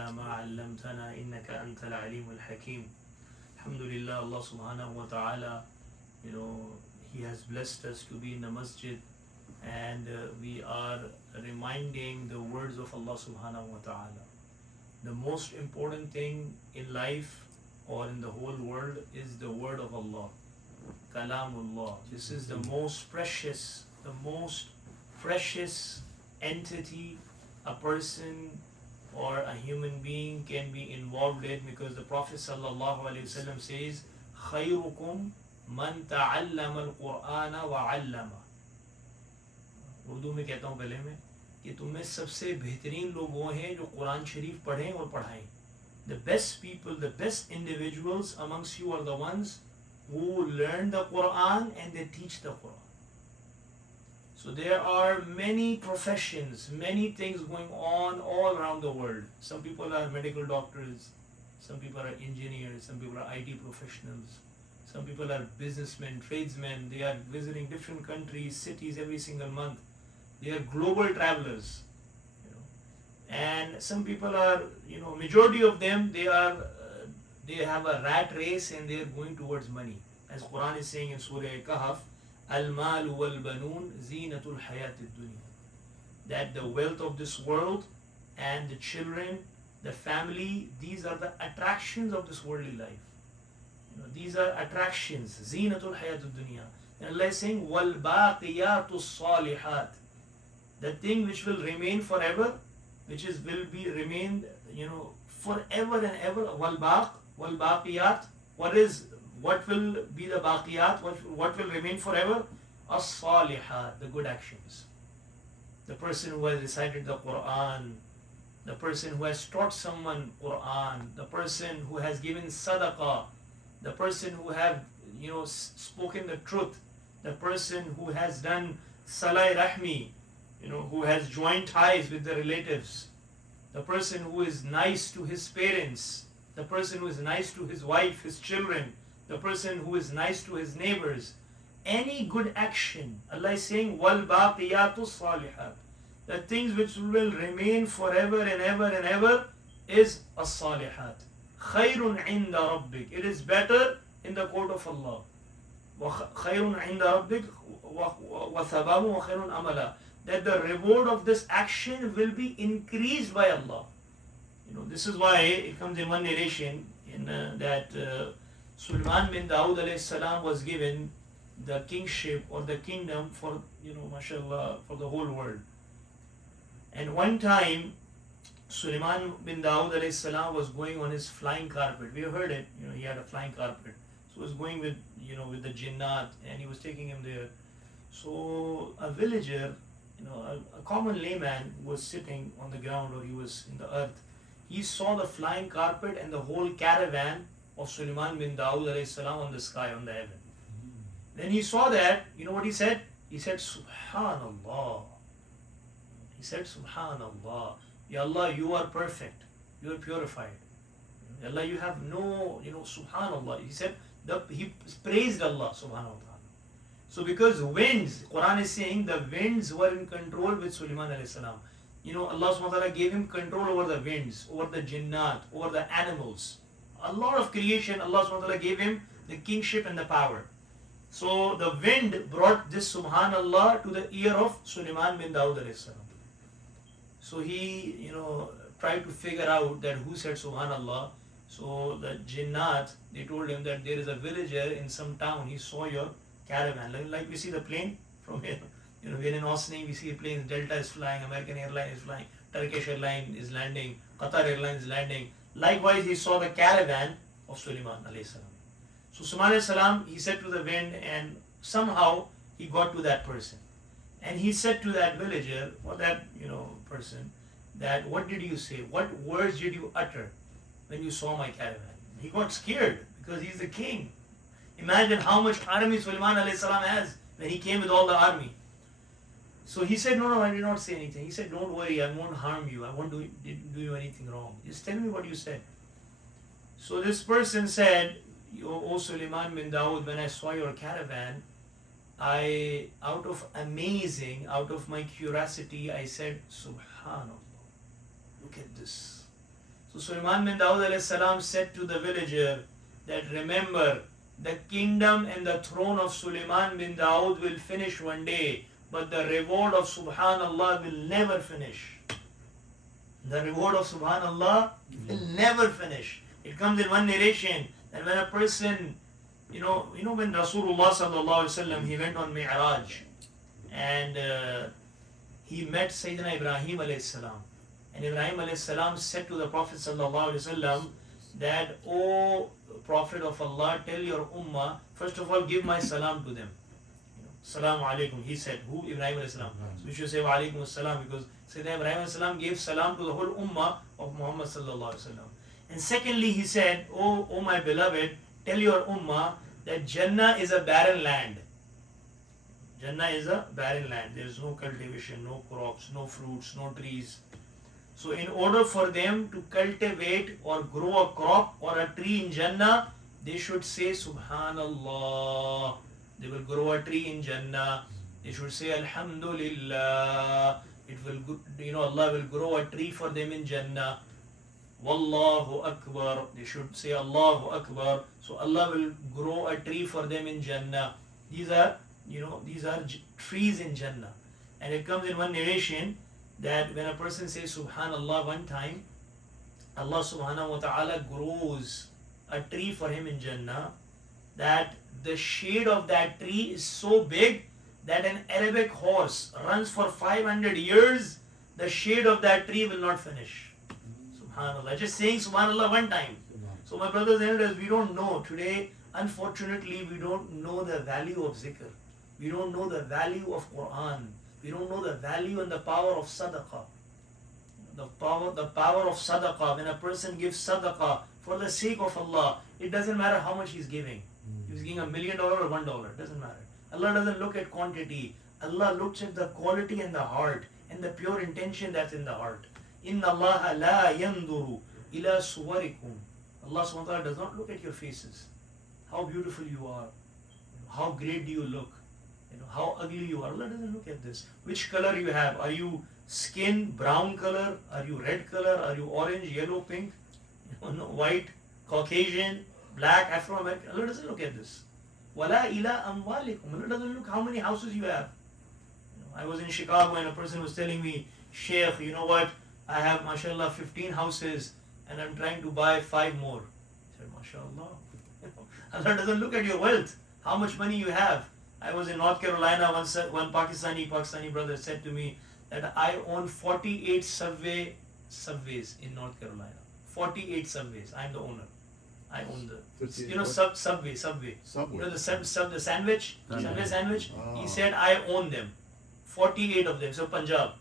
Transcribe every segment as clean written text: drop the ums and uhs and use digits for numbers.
على ما علمتنا إنك أنت العليم الحكيم. Alhamdulillah, Allah subhanahu wa ta'ala, He has blessed us to be in the masjid, and we are reminding the words of Allah subhanahu wa ta'ala. The most important thing in life or in the whole world is the word of Allah, Kalamullah. This is the most precious entity a person or a human being can be involved in, because the Prophet ﷺ says, خَيْرُكُمْ مَنْ تَعَلَّمَ الْقُرْآنَ وَعَلَّمَ. Urdu में कहता हूँ पहले मैं कि तुम में सबसे बेहतरीन लोग वो हैं जो कुरान शरीफ पढ़ें और पढ़ाएं. The best people, the best individuals amongst you are the ones who learn the Quran and they teach the Quran. So there are many professions, many things going on all around the world. Some people are medical doctors, some people are engineers, some people are IT professionals, some people are businessmen, tradesmen. They are visiting different countries, cities every single month. They are global travelers. And some people are, majority of them, they have a rat race and they are going towards money. As Quran is saying in Surah Kahf, Al-Mal wal-Banun zinatul hayatid dunya. That the wealth of this world and the children, the family, these are the attractions of this worldly life. These are attractions, zinatul hayatid dunya. And Allah is saying, wal-baqiyatus salihat. The thing which will remain forever, remain, forever and ever. Wal-baqiyat. What will be the baqiyat? What will remain forever? As-salihat, the good actions. The person who has recited the Quran, the person who has taught someone Quran, the person who has given sadaqah, the person who have spoken the truth, the person who has done salai rahmi, who has joined ties with the relatives, the person who is nice to his parents, the person who is nice to his wife, his children, the person who is nice to his neighbors. Any good action, Allah is saying, وَالْبَاقِيَاتُ الصَّالِحَاتِ. The things which will remain forever and ever is as-salihat. خَيْرٌ عِنْدَ رَبِّكَ. It is better in the court of Allah. وَخَيْرٌ عِنْدَ رَبِّكَ وَثَبَابٌ وَخَيْرٌ أَمَلًا. That the reward of this action will be increased by Allah. This is why it comes in one narration that Sulaiman bin Dawood alayhi salam was given the kingship or the kingdom for, mashallah, for the whole world. And one time, Sulaiman bin Dawood alayhi salam was going on his flying carpet. We have heard it, he had a flying carpet. So he was going with, with the jinnat, and he was taking him there. So a villager, a common layman who was sitting on the ground, or he was in the earth, he saw the flying carpet and the whole caravan of Sulaiman bin Dawood alayhi salam on the sky, on the heaven. Then he saw that, what he said? He said, Subhanallah. He said, Subhanallah. Ya Allah, you are perfect. You are purified. Ya Allah, you have no, Subhanallah. He said, he praised Allah subhanahu wa ta'ala. So because winds, Quran is saying the winds were in control with Sulaiman alayhi salam. Allah subhanahu wa ta'ala gave him control over the winds, over the jinnat, over the animals. A lot of creation, Allah subhanahu wa ta'ala gave him the kingship and the power. So the wind brought this subhanallah to the ear of Sulaiman bin Dawood alayhi salam. So he, tried to figure out that who said subhanallah. So the jinnat, they told him that there is a villager in some town, he saw your caravan. Like we see the plane from here. We're in Austin, we see planes, Delta is flying, American Airlines is flying, Turkish Airlines is landing, Qatar Airlines is landing. Likewise, he saw the caravan of Sulaiman alayhi salam. So Sulaiman alayhi salam, he said to the wind, and somehow he got to that person. And he said to that villager, or that, person, that what did you say? What words did you utter when you saw my caravan? He got scared because he's the king. Imagine how much army Sulaiman alayhi salam has when he came with all the army. So he said, no, I did not say anything. He said, don't worry, I won't harm you. I won't do you anything wrong. Just tell me what you said. So this person said, O Sulaiman bin Dawood, when I saw your caravan, out of my curiosity, I said, Subhanallah, look at this. So Sulaiman bin Dawood alayhi salam said to the villager that remember, the kingdom and the throne of Sulaiman bin Dawood will finish one day, but the reward of Subhanallah will never finish. The reward of Subhanallah will never finish. It comes in one narration that when a person, you know when Rasulullah sallallahu alaihi wasallam, he went on Mi'raj and he met Sayyidina Ibrahim alayhi salam. And Ibrahim alayhi salam said to the Prophet sallallahu alaihi wasallam that, O Prophet of Allah, tell your ummah, first of all, give my salam to them. Salaam alaikum, he said. Who? Ibrahim alayhi salam. So we should say wa alaikum salam, because Sayyidina Ibrahim alayhi salam gave salam to the whole ummah of Muhammad sallallahu alaihi wasallam. And secondly, he said, O my beloved, tell your ummah that Jannah is a barren land. Jannah is a barren land. There is no cultivation, no crops, no fruits, no trees. So in order for them to cultivate or grow a crop or a tree in Jannah, they should say Subhanallah. They will grow a tree in Jannah. They should say Alhamdulillah. It will, Allah will grow a tree for them in Jannah. Wallahu Akbar. They should say Allahu Akbar. So Allah will grow a tree for them in Jannah. These are trees in Jannah. And it comes in one narration that when a person says Subhanallah one time, Allah subhanahu wa ta'ala grows a tree for him in Jannah, that the shade of that tree is so big that an Arabic horse runs for 500 years, the shade of that tree will not finish. Subhanallah. Just saying Subhanallah one time. So my brothers and elders, we don't know today, unfortunately, we don't know the value of zikr. We don't know the value of Quran. We don't know the value and the power of sadaqah. The power of sadaqah. When a person gives sadaqah for the sake of Allah, it doesn't matter how much he's giving. He's giving $1 million or $1, it doesn't matter. Allah doesn't look at quantity. Allah looks at the quality and the heart and the pure intention that's in the heart. Inna Allah la yanduru ila suwarikum. Allah subhanahu wa ta'ala does not look at your faces. How beautiful you are. How great do you look. How ugly you are. Allah doesn't look at this. Which color you have. Are you skin, brown color? Are you red color? Are you orange, yellow, pink? White, Caucasian, black, Afro-American? Allah doesn't look at this. Wala ila amwalikum. Allah doesn't look how many houses you have. I was in Chicago and a person was telling me, Sheikh, you know what? I have, mashallah, 15 houses and I'm trying to buy 5 more. I said, mashallah. Allah doesn't look at your wealth. How much money you have. I was in North Carolina, one Pakistani brother said to me that I own 48 subways in North Carolina. 48 subways. I'm the owner. I own the, Subway. The sandwich? Subway sandwich? He said I own them. 48 of them. So Punjab.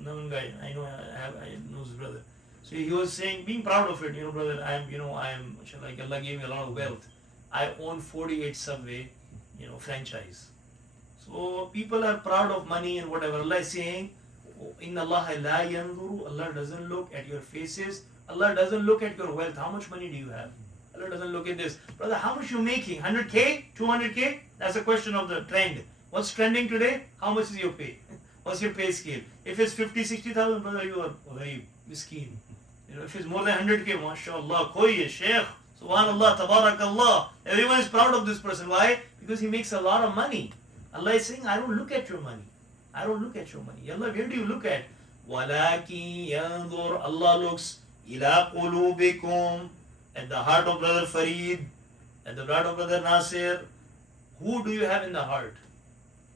Known guy. I know his brother. So he was saying, being proud of it, brother, I am, like Allah gave me a lot of wealth. I own 48 subway, franchise. So people are proud of money and whatever. Allah is saying, Inna Allah la yanzuru. Allah doesn't look at your faces. Allah doesn't look at your wealth. How much money do you have? Allah doesn't look at this. Brother, how much you making? 100K? 200K? That's a question of the trend. What's trending today? How much is your pay? What's your pay scale? If it's 50, 60,000, brother, you are very miskeen. If it's more than 100K, mashallah, koi hai, sheikh, subhanallah, tabarakallah. Everyone is proud of this person. Why? Because he makes a lot of money. Allah is saying, I don't look at your money. I don't look at your money. Allah, where do you look at? Walaki yanzur. Allah looks ila qulubikum, at the heart of brother Farid, at the heart of brother Nasir. Who do you have in the heart?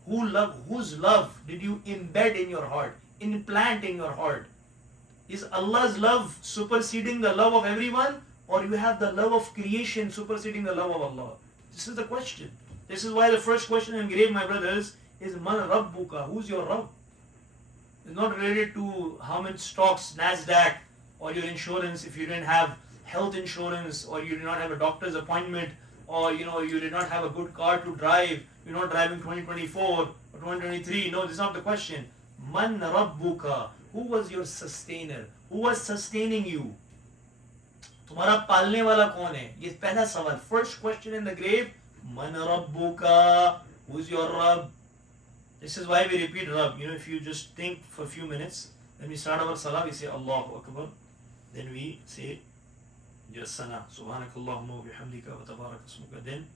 Whose love did you embed in your heart, implant in your heart? Is Allah's love superseding the love of everyone, or you have the love of creation superseding the love of Allah? This is the question. This is why the first question engraved, my brothers, is Man Rabbuka? Who's your Rabb? It's not related to how much stocks, NASDAQ, or your insurance, if you didn't have health insurance, or you did not have a doctor's appointment, or you did not have a good car to drive, you're not driving 2024 or 2023. No, this is not the question. Man Rabbuka? Who was your sustainer? Who was sustaining you? तुम्हारा पालने वाला कौन है? ये पहला सवाल. First question in the grave. Man Rabbuka? Who's your Rabb? This is why we repeat Rabb. If you just think for a few minutes, when we start our salah, we say Allahu Akbar. Then we say just sana. Subhanakallahumma wa bihamdika wa tabarak ismuka. Then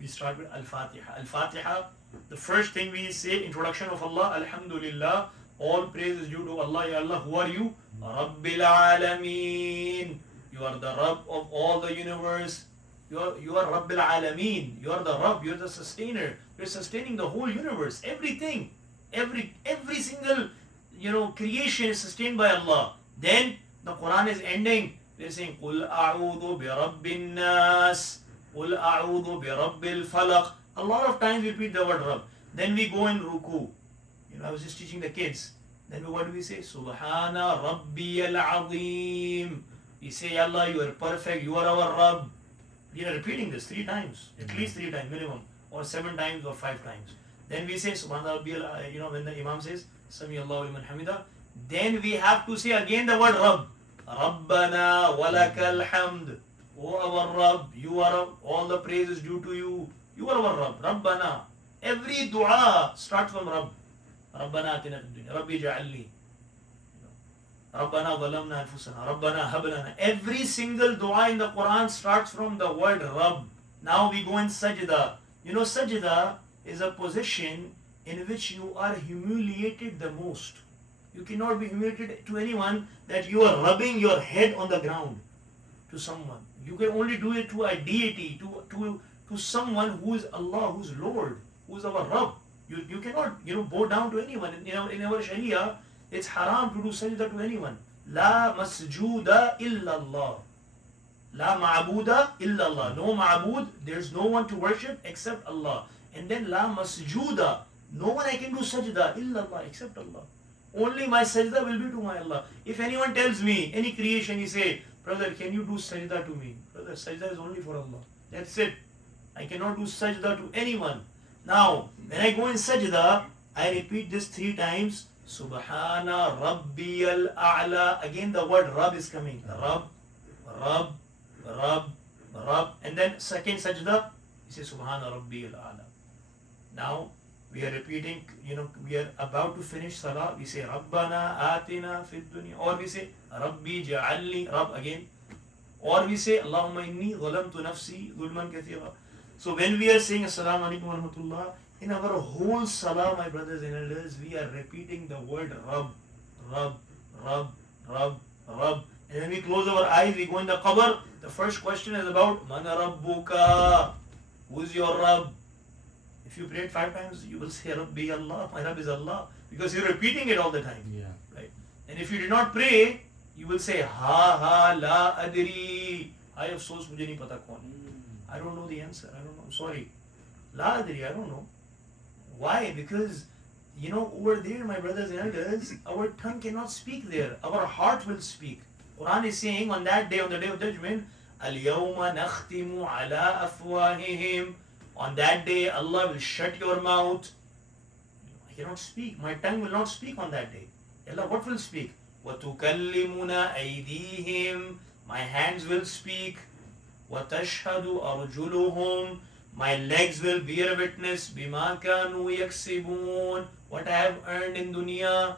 we start with Al-Fatiha. Al-Fatiha, the first thing we say, introduction of Allah, Alhamdulillah, all praise is due to Allah. Ya Allah, who are you? Rabbil Alameen. You are the Rabb of all the universe. You are Rabbil Alameen. You are the Rabb. You are the sustainer. You are sustaining the whole universe. Everything. Every single creation is sustained by Allah. Then the Quran is ending. We are saying Qul a'udhu bi rabbin nas. Qul a'udhu bi rabbil falaq. A lot of times we repeat the word Rabb. Then we go in ruku. I was just teaching the kids. Then what do we say? Subhana Rabbiyal Azim. We say, Allah, you are perfect. You are our Rabb. We are repeating this 3 times. At least 3 times minimum. Or 7 times or 5 times. Then we say Subhana Rabbiyal, when the Imam says Sami Allahu liman hamida. Then we have to say again the word Rabb. Rabbana walakal hamd. O our Rabb, you are all the praise is due to you. You are our Rabb. Rabbana. Every dua starts from Rabb. Rabbana atina fid dunya. Rabbi ja'alni. Rabbana zalamna anfusana. Rabbana hab lana. Every single dua in the Quran starts from the word Rabb. Now we go in sajda. Sajda is a position in which you are humiliated the most. You cannot be humiliated to anyone that you are rubbing your head on the ground to someone. You can only do it to a deity, to someone who is Allah, who is Lord, who is our Rabb. You cannot bow down to anyone. In our Sharia, it's haram to do sajda to anyone. La masjuda illa Allah. La ma'buda illa Allah. No ma'bud, there's no one to worship except Allah. And then la masjuda. No one I can do sajda illa Allah except Allah. Only my sajda will be to my Allah. If anyone tells me, any creation, he say, brother, can you do sajda to me? Brother, sajda is only for Allah. That's it. I cannot do sajda to anyone. Now, when I go in sajda, I repeat this 3 times. Subhana Rabbiyal A'la. Again the word Rabb is coming. Rabb, Rabb, Rabb, Rabb. And then second sajda, you say Subhana Rabbiyal A'la. Now, we are repeating, we are about to finish salah. We say Rabbana Atina fid dunya. Or we say Rabbi Ja'alni, Rabb again. Or we say Allahumma inni zalamtu nafsi zulman kathira. So when we are saying Assalamu alaikum wa rahmatullah, in our whole salah, my brothers and elders, we are repeating the word Rabb, Rabb, Rabb, Rabb, Rabb. And when we close our eyes, we go in the qabr. The first question is about Man Rabbuka? Who is your Rabb? If you pray it 5 times, you will say Rabbi Allah, my Rabb is Allah. Because you're repeating it all the time. Yeah. Right? And if you did not pray, you will say Ha la adri. I afsos mujhe nahi pata kaun. I don't know the answer. I don't know. I'm sorry. La adri, I don't know. Why? Because, over there, my brothers and elders, our tongue cannot speak there. Our heart will speak. Quran is saying on that day, on the day of judgment, Al-yawma nakhtimu ala afwahihim. On that day, Allah will shut your mouth. I cannot speak. My tongue will not speak on that day. Allah, what will speak? وَتُكَلِّمُنَا أَيْدِيهِمْ. My hands will speak. وَتَشْهَدُ أَرْجُلُهُمْ. My legs will bear witness. بِمَا كَانُوا يَكْسِبُونَ. What I have earned in dunya.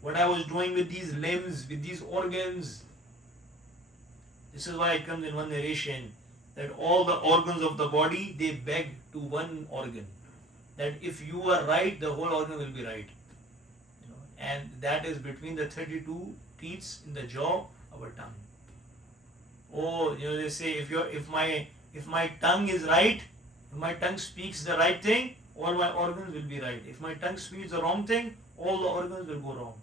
What I was doing with these limbs, with these organs. This is why it comes in one narration that all the organs of the body, they beg to one organ. That if you are right, the whole organ will be right. And that is between the 32 teeth in the jaw, our tongue. Oh, they say if my tongue is right, if my tongue speaks the right thing, all my organs will be right. If my tongue speaks the wrong thing, all the organs will go wrong.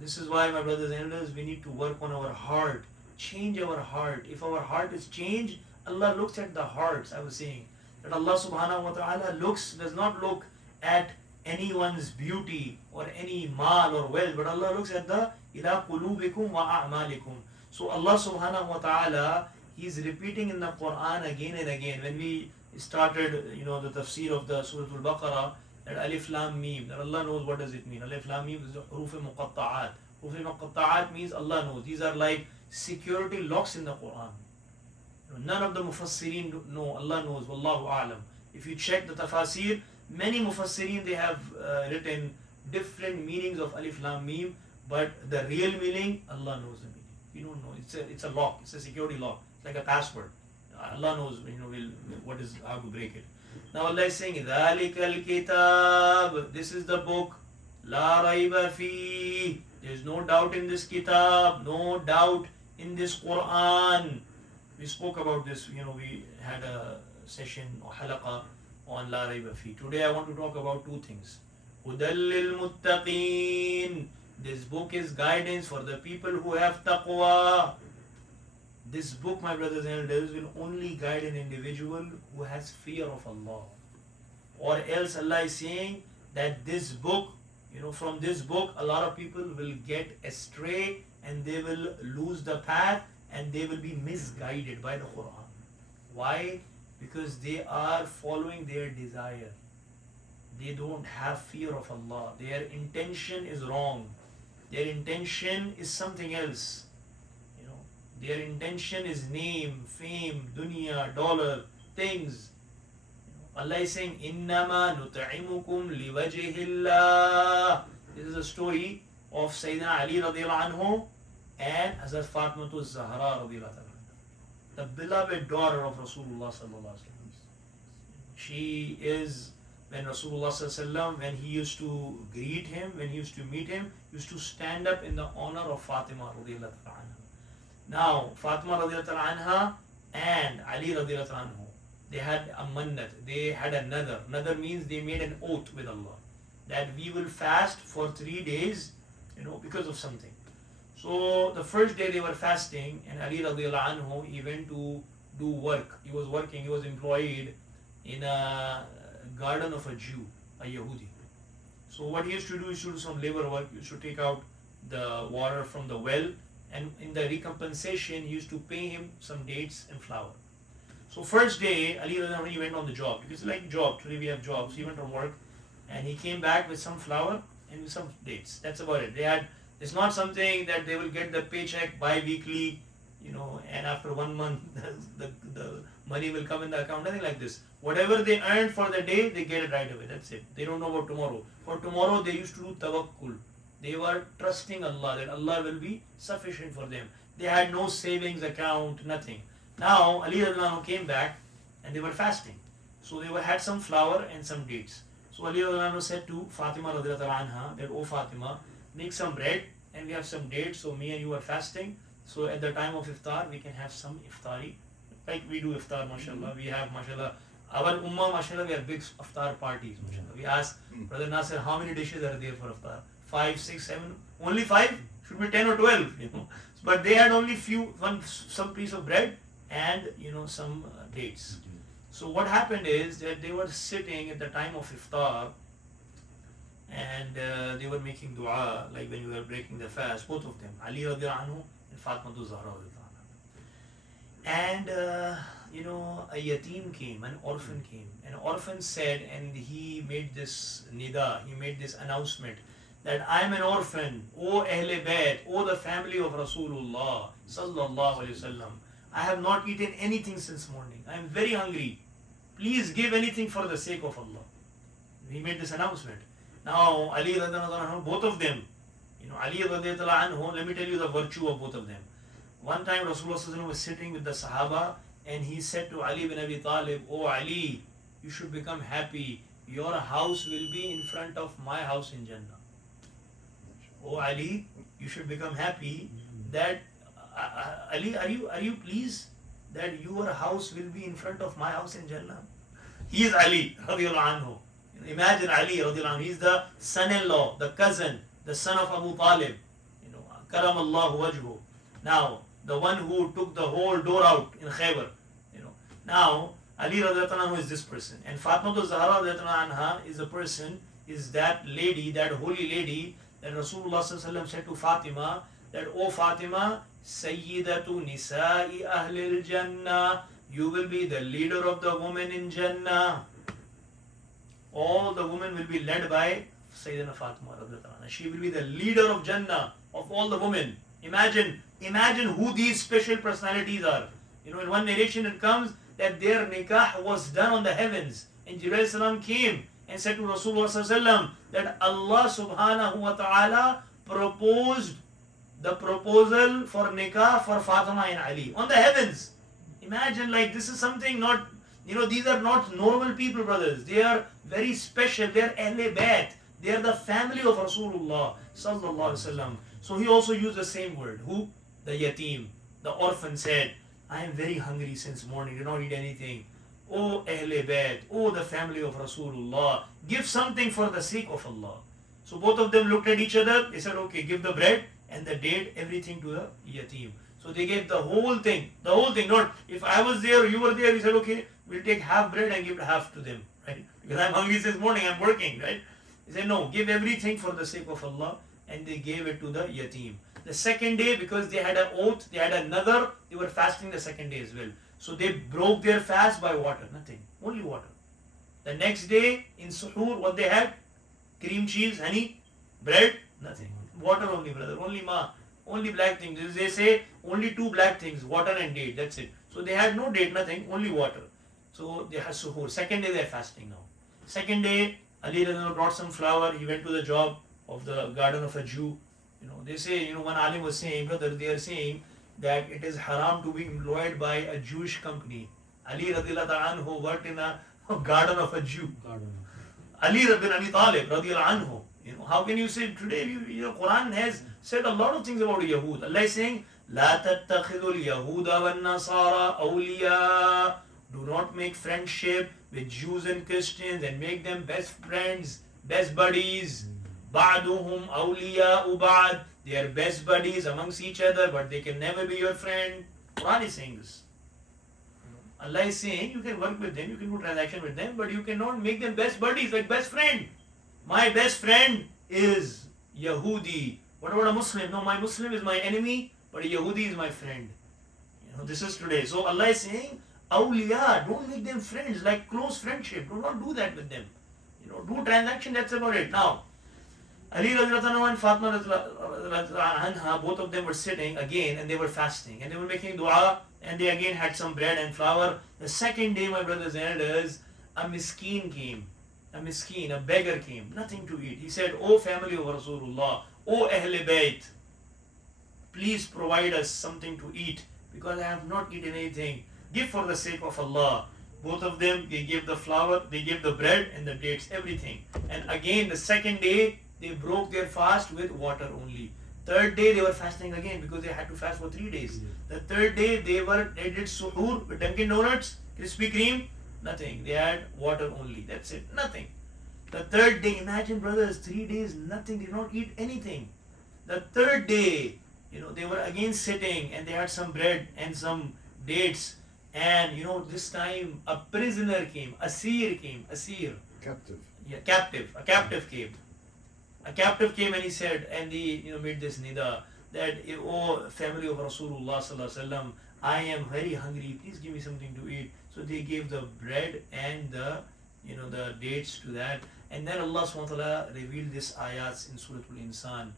This is why, my brothers and elders, we need to work on our heart. Change our heart. If our heart is changed, Allah looks at the hearts. I was saying that Allah subhanahu wa ta'ala does not look at anyone's beauty or any mal or wealth, but Allah looks at the ila qulubikum wa a'malikum. So Allah subhanahu wa ta'ala, He's repeating in the Quran again and again. When we started, the tafsir of the Surah Al-Baqarah, that Alif Lam Mim, that Allah knows what does it mean. Alif Lam Mim is the huruf muqatta'at. Huruf muqatta'at means Allah knows. These are like security locks in the Quran. None of the mufassirin know. Allah knows. Wallahu a'lam. If you check the tafasir, many mufassirin, they have written different meanings of Alif Lam Mim, but the real meaning, Allah knows the meaning. We don't know. It's a lock. It's a security lock. It's like a password. Allah knows, how to break it. Now Allah is saying, ذَلِكَ الْكِتَابِ, this is the book, لَا رَيْبَ فِيهِ, there is no doubt in this kitab, no doubt in this Quran. We spoke about this, we had a session or halaqa on La Rayba Fi. Today I want to talk about two things. Hudal lil muttaqeen. This book is guidance for the people who have taqwa. This book, my brothers and elders, will only guide an individual who has fear of Allah. Or else Allah is saying that this book, from this book, a lot of people will get astray and they will lose the path and they will be misguided by the Quran. Why? Because they are following their desire. They don't have fear of Allah. Their intention is wrong. Their intention is something else. Their intention is name, fame, dunya, dollar, things. Allah is saying, Innama nut'imukum liwajhillah. This is a story of Sayyidina Ali radiallahu anhu and Hazrat Fatima Zahra radiallahu anha, the beloved daughter of Rasulullah sallallahu alaihi wasallam. She is, when Rasulullah sallallahu alaihi wasallam, when he used to greet him, when he used to meet him, used to stand up in the honor of Fatima radiallahu anha. Now, Fatima radiallahu anha and Ali radiallahu anhu, they had a mannat, they had a nadar. Nadar means they made an oath with Allah that we will fast for 3 days, because of something. So the first day they were fasting, and Ali radiallahu anhu, he went to do work. He was working, he was employed in a garden of a Jew, a Yahudi. So what he used to do is to do some labor work. He used to take out the water from the well, and in the recompensation, he used to pay him some dates and flour. So first day, Ali radiallahu anhu, he went on the job. Because it's like job, today we have jobs. He went on work, and he came back with some flour and with some dates. That's about it. It's not something that they will get the paycheck bi-weekly, and after 1 month, the money will come in the account. Nothing like this. Whatever they earned for the day, they get it right away. That's it. They don't know about tomorrow. For tomorrow, they used to do tawakkul. They were trusting Allah, that Allah will be sufficient for them. They had no savings account, nothing. Now, Ali radiallahu anhu came back and they were fasting. So they had some flour and some dates. So Ali radiallahu anhu said to Fatima radiallahu anha that, oh Fatima, make some bread and we have some dates. So me and you are fasting. So at the time of iftar, we can have some iftari. Like we do iftar, mashallah. We have, mashallah, our ummah, mashallah, we have big iftar parties, mashallah. We ask Brother Nasir, how many dishes are there for iftar? 5, 6, 7, only 5? Should be 10 or 12, But they had only some piece of bread and, some dates. So what happened is that they were sitting at the time of iftar and they were making dua, like when we were breaking the fast, both of them, Ali radiallahu anhu and Fatima Zahra radiallahu anha. And, a yatim came, an orphan came. An orphan said, and he made this nida, he made this announcement, that I am an orphan, O Ahle Bayt, O the family of Rasulullah sallallahu alaihi wasallam. I have not eaten anything since morning. I am very hungry. Please give anything for the sake of Allah. He made this announcement. Now, Ali radiallahu anhu, both of them, Ali radiallahu anhu, let me tell you the virtue of both of them. One time Rasulullah sallallahu alaihi wasallam was sitting with the Sahaba and he said to Ali bin Abi Talib, Oh Ali, you should become happy. Your house will be in front of my house in Jannah. Oh Ali, you should become happy that Ali, are you pleased that your house will be in front of my house in Jannah? He is Ali radiallahu anhu. Imagine Ali radiallahu anhu. He is the son-in-law, the cousin, the son of Abu Talib. Karamallahu wajhu. Now, the one who took the whole door out in Khaybar. Now, Ali radiallahu anhu is this person. And Fatima Zahra radiallahu anha is a person, is that lady, that holy lady, that Rasulullah sallallahu alaihi wasallam said to Fatima, that, oh Fatima, Sayyidatu Nisa'i Ahlil Jannah, you will be the leader of the women in Jannah. All the women will be led by Sayyidina Fatima radiallahu anha. She will be the leader of Jannah, of all the women. Imagine who these special personalities are. In one narration it comes that their nikah was done on the heavens. And Jibreel salam came and said to Rasulullah sallallahu alaihi wasallam that Allah subhanahu wa ta'ala proposed the proposal for nikah for Fatima and Ali on the heavens. Imagine, like, this is something not, these are not normal people, brothers. They are very special. They are Ahle Bayt. They are the family of Rasulullah sallallahu alaihi wasallam. So he also used the same word. Who? The yatim, the orphan said, I am very hungry since morning. Did not eat anything. Oh Ahle Bayt, oh the family of Rasulullah, give something for the sake of Allah. So both of them looked at each other. They said, okay, give the bread and the date, everything to the yatim. So they gave the whole thing. Not if I was there, you were there. He said, okay, we'll take half bread and give half to them, right? Because I'm hungry since morning, I'm working, right? He said, no, give everything for the sake of Allah, and they gave it to the yatim. The second day, because they had an oath, they had another, they were fasting the second day as well. So they broke their fast by water, nothing, only water. The next day in suhoor, what they had? Cream cheese, honey, bread, nothing. Water only, brother, only black things. They say only two black things, water and date, that's it. So they had no date, nothing, only water. So they had suhoor. Second day they are fasting now. Second day, Ali brought some flour, he went to the job of the garden of a Jew. They say, one alim was saying, brother, they are saying that it is haram to be employed by a Jewish company. Ali radiallahu anhu worked in a garden of a Jew. Ali bin Abi Talib radiallahu anhu. How can you say today, Quran has said a lot of things about Yahud. Allah is saying, لا تتخذوا اليهود والنصارى أولياء. Do not make friendship with Jews and Christians and make them best friends, best buddies. بعضهم أولياء بعض. They are best buddies amongst each other, but they can never be your friend. Quran is saying this. Allah is saying you can work with them, you can do transaction with them, but you cannot make them best buddies, like best friend. My best friend is Yahudi. What about a Muslim? No, my Muslim is my enemy, but a Yahudi is my friend. This is today. So Allah is saying, awliya, don't make them friends, like close friendship. Do not do that with them. Do transaction, that's about it. Now, Ali radiallahu anhu and Fatima radiallahu anha, both of them were sitting again and they were fasting and they were making dua and they again had some bread and flour. The second day, my brothers and elders, a miskeen came. A beggar came, nothing to eat. He said, O family of Rasulullah, O Ahle Bayt, please provide us something to eat because I have not eaten anything. Give for the sake of Allah. Both of them, they gave the flour, they gave the bread and the dates, everything. And again, the second day, they broke their fast with water only. Third day, they were fasting again because they had to fast for 3 days. The third day, they did suhoor with Dunkin' Donuts, Krispy Kreme, nothing. They had water only. That's it. Nothing. The third day, imagine, brothers, 3 days, nothing. They did not eat anything. The third day, they were again sitting and they had some bread and some dates. And, this time a prisoner came. Asir. Captive. Yeah, captive. A captive came. A captive came and he said, and he made this nida that, oh family of Rasulullah sallallahu alaihi wasallam, I am very hungry. Please give me something to eat. So they gave the bread and the dates to that. And then Allah subhanahu wa ta'ala revealed this ayats in Surah Al-Insan.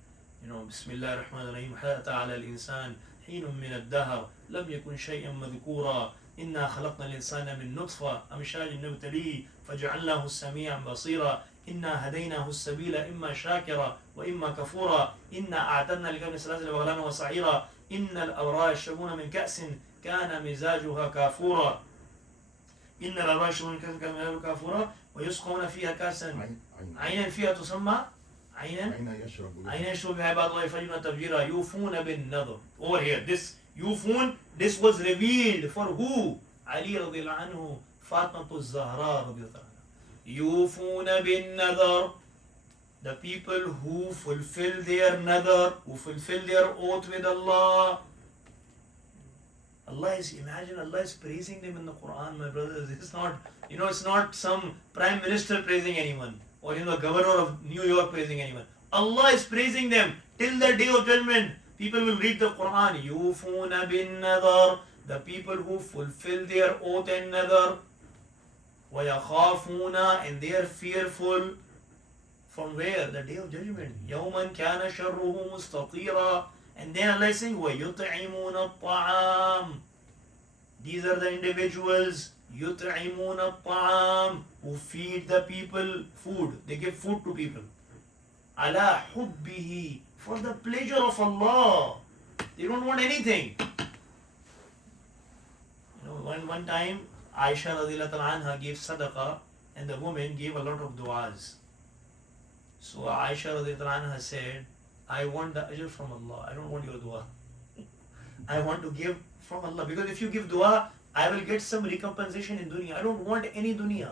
Bismillah ar-Rahman ar-Rahim. Ta'ala al-Insan. حين من الدهر لم يكن شيئا مذكورا إنا خلقنا الإنسان من نطفة أمشاج نبتليه فجعلناه السميعا بصيرا إنا هديناه السبيل إما شاكرا وإما كفورا إنا أعتدنا لكم سلاسل وغلاما وصعيرا إن الأبرار يشربون من كأس كان مزاجها كافورا إن الأبرار يشربون من كأس كان مزاجها كافورا ويسقون فيها كأسا عينا فيها تسمى عينا يشرب بها عباد الله يفجرون تفجيرا يوفون بالنذر. Over here, this يوفون, this was revealed for who? علي رضي الله عنه, فاطمة الزهراء رضي الله عنها. يوفون بالنذر, the people who fulfill their nadar, who fulfill their oath with Allah. Allah is praising them in the Quran, my brothers. It's not some prime minister praising anyone or governor of New York praising anyone. Allah is praising them till the day of judgment. People will read the Quran. Yufuna bin nadar, the people who fulfill their oath and nadar. وَيَخَافُونَ, and they are fearful. From where? The day of judgment. يَوْمًا كَانَ شَرُّهُ مُسْتَطِيرًا. And then Allah is saying, وَيُطْعِمُونَ الطَّعَامِ. These are the individuals, يُطْعِمُونَ الطَّعَامِ, who feed the people food. They give food to people. عَلَى حُبِّهِ, for the pleasure of Allah. They don't want anything. One time Aisha radiallahu anha gave sadaqah and the woman gave a lot of du'as. So Aisha radiallahu anha said, I want the ajr from Allah. I don't want your dua. I want to give from Allah. Because if you give dua, I will get some recompensation in dunya. I don't want any dunya.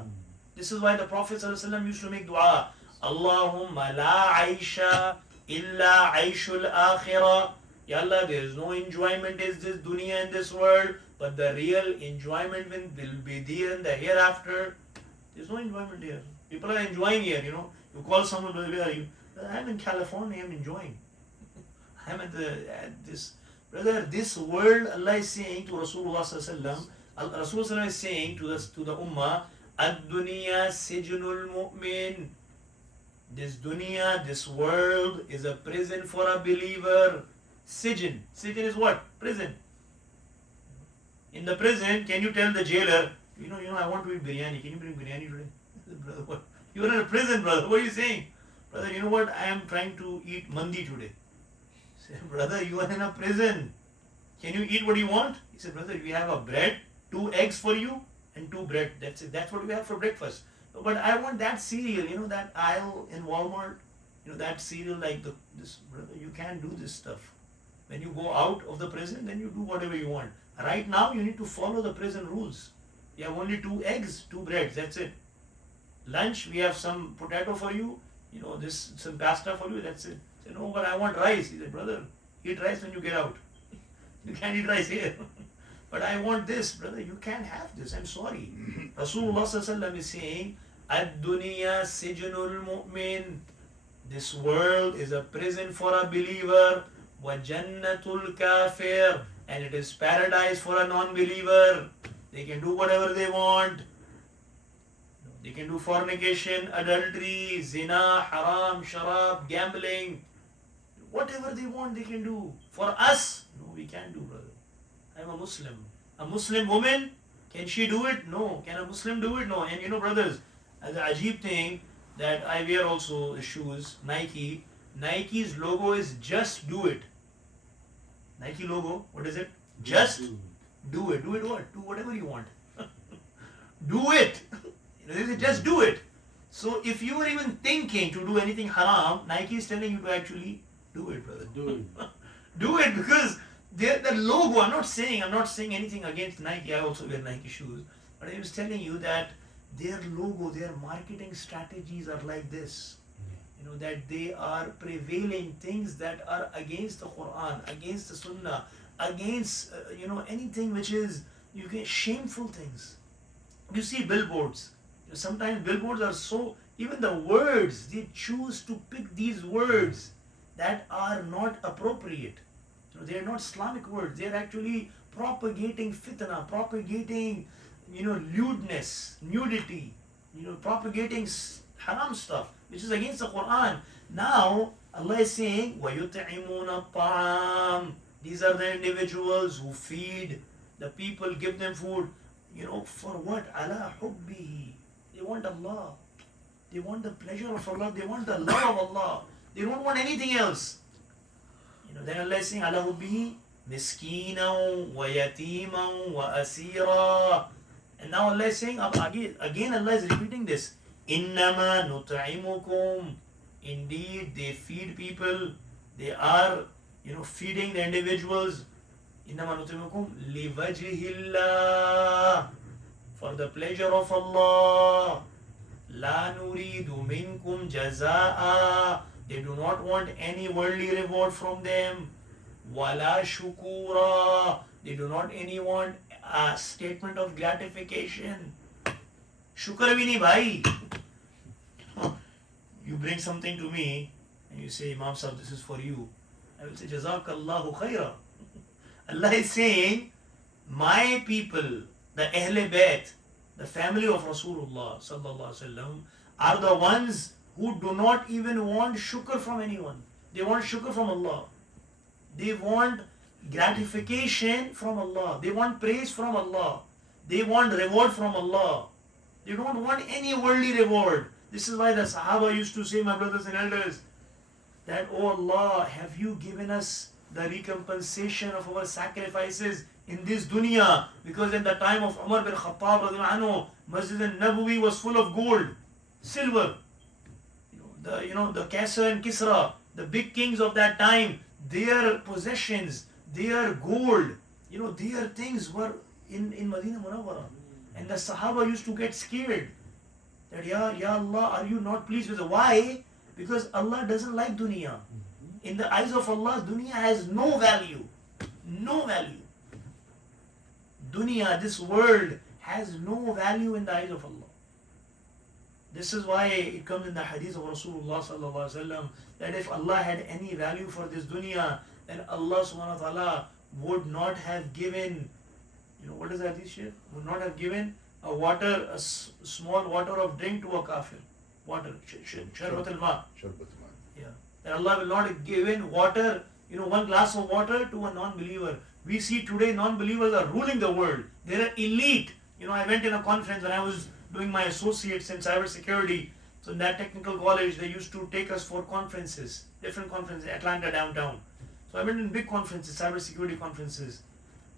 This is why the Prophet ﷺ used to make dua. Allahumma la aisha illa aishul akhirah. Ya Allah, there is no enjoyment in this dunya, in this world, but the real enjoyment will be there in the hereafter. There's no enjoyment here. People are enjoying here, You call someone, where are you? I'm in California, I'm enjoying. I'm at this. Brother, this world, Allah is saying to Rasulullah sallallahu Rasulullah is saying to the ummah, ad-dunya sijnul mu'min. This dunya, this world is a prison for a believer. Sijin. Sijin is what? Prison. In the prison, can you tell the jailer, I want to eat biryani. Can you bring biryani today? Brother, what? You're in a prison, brother. What are you saying? Brother, you know what? I am trying to eat mandi today. He said, brother, you are in a prison. Can you eat what you want? He said, brother, we have a bread, 2 eggs for you, and 2 bread. That's it. That's what we have for breakfast. But I want that cereal, that aisle in Walmart, that cereal like this. Brother, you can't do this stuff. When you go out of the prison, then you do whatever you want. Right now, you need to follow the prison rules. You have only 2 eggs, 2 breads. That's it. Lunch, we have some potato for you. Some pasta for you. That's it. He said, no, but I want rice. He said, brother, eat rice when you get out. You can't eat rice here. But I want this, brother. You can't have this. I'm sorry. Rasulullah sallallahu is saying, ad-dunya sijnul mu'min. This world is a prison for a believer. Wa jannatul kafir. And it is paradise for a non-believer. They can do whatever they want. They can do fornication, adultery, zina, haram, sharab, gambling. Whatever they want, they can do. For us, no, we can't do, brother. I'm a Muslim. A Muslim woman, can she do it? No. Can a Muslim do it? No. And brothers, the ajib thing that I wear also the shoes, Nike. Nike's logo is just do it. Nike logo, what is it? Just do it. Do it what? Do whatever you want. Do it. Just do it. So if you were even thinking to do anything haram, Nike is telling you to actually do it, brother. Do it. Do it, because the logo, I'm not saying anything against Nike. I also wear Nike shoes. But I was telling you that their logo, their marketing strategies are like this. That they are prevailing things that are against the Quran, against the Sunnah, against, anything which is, shameful things. You see billboards. Sometimes billboards are so, even the words, they choose to pick these words that are not appropriate. They are not Islamic words. They are actually propagating fitna, propagating, lewdness, nudity, propagating haram stuff, which is against the Quran. Now, Allah is saying, وَيُطْعِمُونَ الطَّعَامِ. These are the individuals who feed the people, give them food. For what? عَلَى حُبِّهِ. They want Allah. They want the pleasure of Allah. They want the love of Allah. They don't want anything else. Then Allah is saying, عَلَى حُبِّهِ مِسْكِينًا وَيَتِيمًا وَأَسِيرًا. And now Allah is saying, again Allah is repeating this. إِنَّمَا نُطْعِمُكُمْ. Indeed, they feed people. They are, feeding the individuals. إِنَّمَا نُطْعِمُكُمْ لِوَجْهِ اللَّهِ. For the pleasure of Allah. لَا نُرِيدُ مِنْكُمْ جَزَاءً. They do not want any worldly reward from them. وَلَا شُكُورًا. They do not want a statement of gratification. Shukr bhi nahi bhai. You bring something to me and you say, Imam Sahib, this is for you. I will say, Jazakallahu khaira. Allah is saying, my people, the Ahle Bayt, the family of Rasulullah sallallahu alaihi wasallam, are the ones who do not even want shukr from anyone. They want shukr from Allah. They want gratification from Allah. They want praise from Allah. They want reward from Allah. They don't want any worldly reward. This is why the Sahaba used to say, my brothers and elders, that, oh Allah, have you given us the recompensation of our sacrifices in this dunya? Because in the time of Umar bin Khattab radhiyallahu anhu, Masjid al-Nabawi was full of gold, silver. The Kaisar and Kisra, the big kings of that time, their possessions, their gold, their things were in Madinah Munawwara. And the Sahaba used to get scared that, Ya Allah, are you not pleased with it? Why? Because Allah doesn't like dunya. In the eyes of Allah, dunya has no value. No value. Dunya, this world, has no value in the eyes of Allah. This is why it comes in the hadith of Rasulullah sallallahu alaihi wasallam that if Allah had any value for this dunya, then Allah subhanahu wa ta'ala would not have given, what is that hadith here? Would not have given a small water of drink to a kafir. Water, sharbat al-ma. Yeah. That Allah will not have given water, one glass of water to a non-believer. We see today non-believers are ruling the world. They are elite. I went in a conference when I was doing my associates in cybersecurity. So in that technical college, they used to take us for conferences, different conferences, Atlanta downtown. So I went in big conferences, cybersecurity conferences.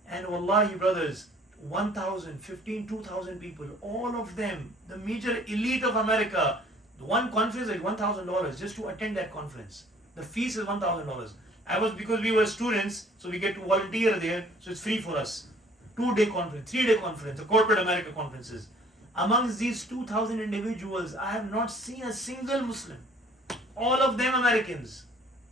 And wallahi brothers, 1,000, 15, 2,000 people, all of them, the major elite of America. The one conference is $1,000 just to attend that conference. The fees is $1,000. Because we were students, so we get to volunteer there, so it's free for us. 2-day conference, 3-day conference, the corporate America conferences. Amongst these 2,000 individuals, I have not seen a single Muslim. All of them Americans.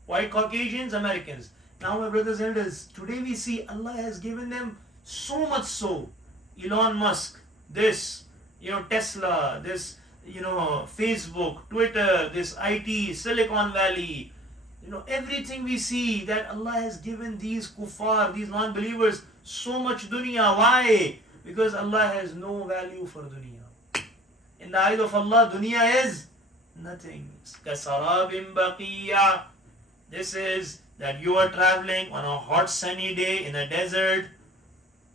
White Caucasians, Americans. Now my brothers and elders, today we see Allah has given them so much so. Elon Musk, this, Tesla, this, Facebook, Twitter, this IT, Silicon Valley, everything we see that Allah has given these kuffar, these non-believers, so much dunya. Why? Because Allah has no value for dunya. In the eyes of Allah, dunya is nothing. Kasarabim baqiya. This is that you are traveling on a hot sunny day in a desert,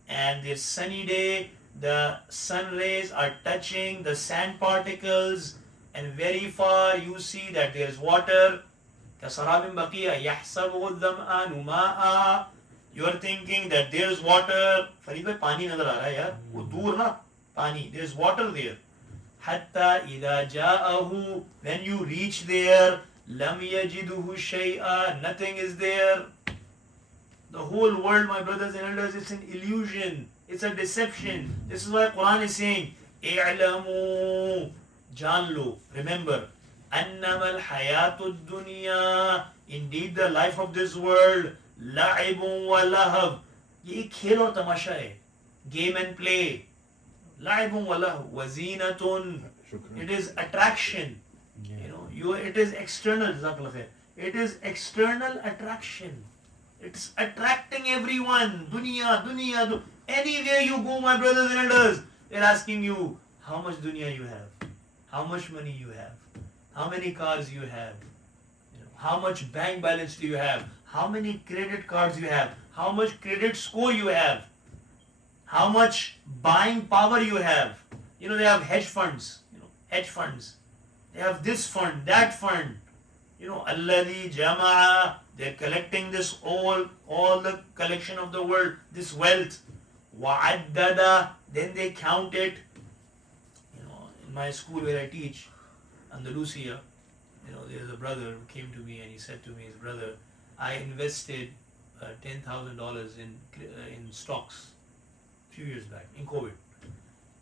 and this sunny day, the sun rays are touching the sand particles, and very far you see that there is water. كَسَرَابٍ بَقِيَّةٍ يَحْسَبُهُ الظَّمْآنُ مَاءً. You are thinking that there is water. Farid bhai, pani nazar aa raha hai yaar. Wo dur na, pani. There is water there. حَتَّى إِذَا جَاءَهُ. When you reach there, لَمْ يَجِدُهُ شَيْئًا. Nothing is there. The whole world, my brothers and elders, it's an illusion. It's a deception. This is why Quran is saying, اِعْلَمُوا. Janlo. Remember. أَنَّمَا الْحَيَاةُ الدُّنْيَا. Indeed, the life of this world, لَعِبٌ وَلَهَبٌ. ये खेल और तमाशा है. Game and play. لَعِبٌ وَلَهَبٌ. وَزِينَةٌ. It is attraction. It is external. It is external attraction. It's attracting everyone. Dunya. Anywhere you go, my brothers and elders, they're asking you how much dunya you have, how much money you have, how many cars you have, how much bank balance do you have, how many credit cards you have, how much credit score you have, how much buying power you have. They have hedge funds. They have this fund, that fund. Alladhi jama'a. They're collecting this all the collection of the world, this wealth. Wa'addada. Then they count it. In my school where I teach, Andalusia, there's a brother who came to me and he said to me, his brother, I invested $10,000 in stocks a few years back in COVID,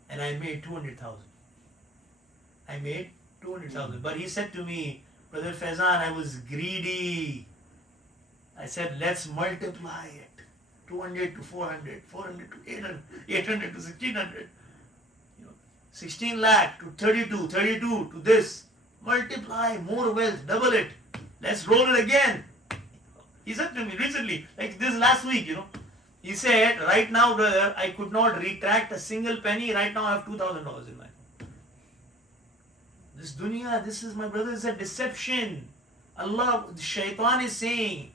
and I made 200,000. But he said to me, Brother Faizan, I was greedy. I said, let's multiply it. 200 to 400, 400 to 800, 800 to 1600. 16 lakh to 32, 32 to this. Multiply, more wealth, double it. Let's roll it again. He said to me recently, like this last week, he said, right now, brother, I could not retract a single penny. Right now I have $2,000 in my account. This dunya, this is, my brother, is a deception. Allah, the shaitan is saying,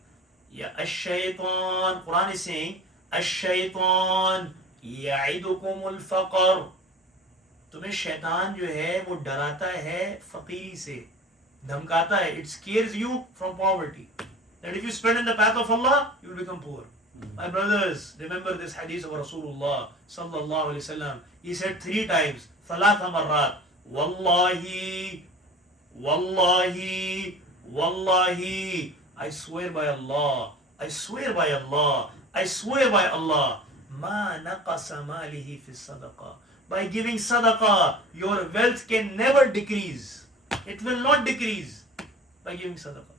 ash-shaytan, Quran is saying, ash-shaytan ya'idukumul faqr. तुम्हें शैतान जो है वो डराता है फकीरी से. Dhamkata hai. It scares you from poverty. That if you spend in the path of Allah, you will become poor. My brothers, remember this hadith of Rasulullah sallallahu alaihi wasallam. He said 3 times, thalatha marrat, Wallahi, Wallahi, Wallahi, I swear by Allah, I swear by Allah, I swear by Allah, ma naqasa malihi fi sadaqah. By giving sadaqah, your wealth can never decrease. It will not decrease by giving sadaqah.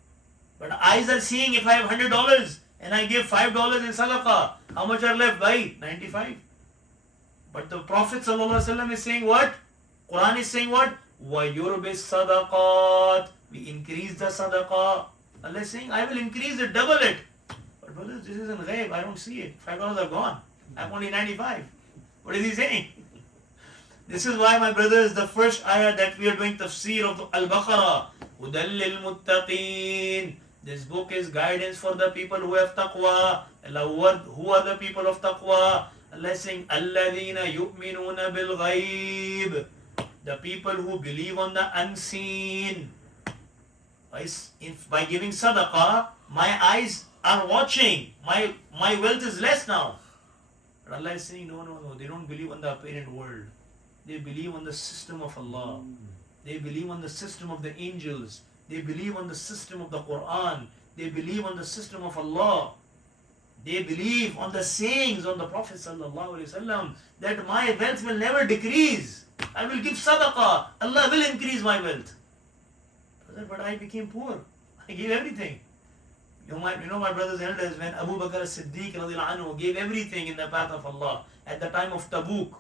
But eyes are seeing if I have $100 and I give $5 in sadaqah, how much are left? By 95. But the Prophet ﷺ is saying what? Quran is saying what? وَيُرْبِ الصَّدَقَاتِ. We increase the sadaqah. Allah is saying, I will increase it, double it. But brothers, this is in ghaib, I don't see it. $5 are gone. I'm only 95. What is he saying? This is why, my brothers, the first ayah that we are doing tafsir of Al-Baqarah, هُدَى لِلْمُتَّقِينَ. This book is guidance for the people who have taqwa. Who are the people of taqwa? Allah is saying, الَّذِينَ يُؤْمِنُونَ بِالْغَيْبِ. The people who believe on the unseen. By giving sadaqah, my eyes are watching. My wealth is less now. But Allah is saying, no, they don't believe on the apparent world. They believe on the system of Allah. They believe on the system of the angels. They believe on the system of the Quran. They believe on the system of Allah. They believe on the sayings of the Prophet ﷺ that my wealth will never decrease. I will give sadaqah. Allah will increase my wealth. But I became poor. I gave everything. You know my brothers and elders, when Abu Bakr as-Siddiq radiallahu anhu gave everything in the path of Allah at the time of Tabuk,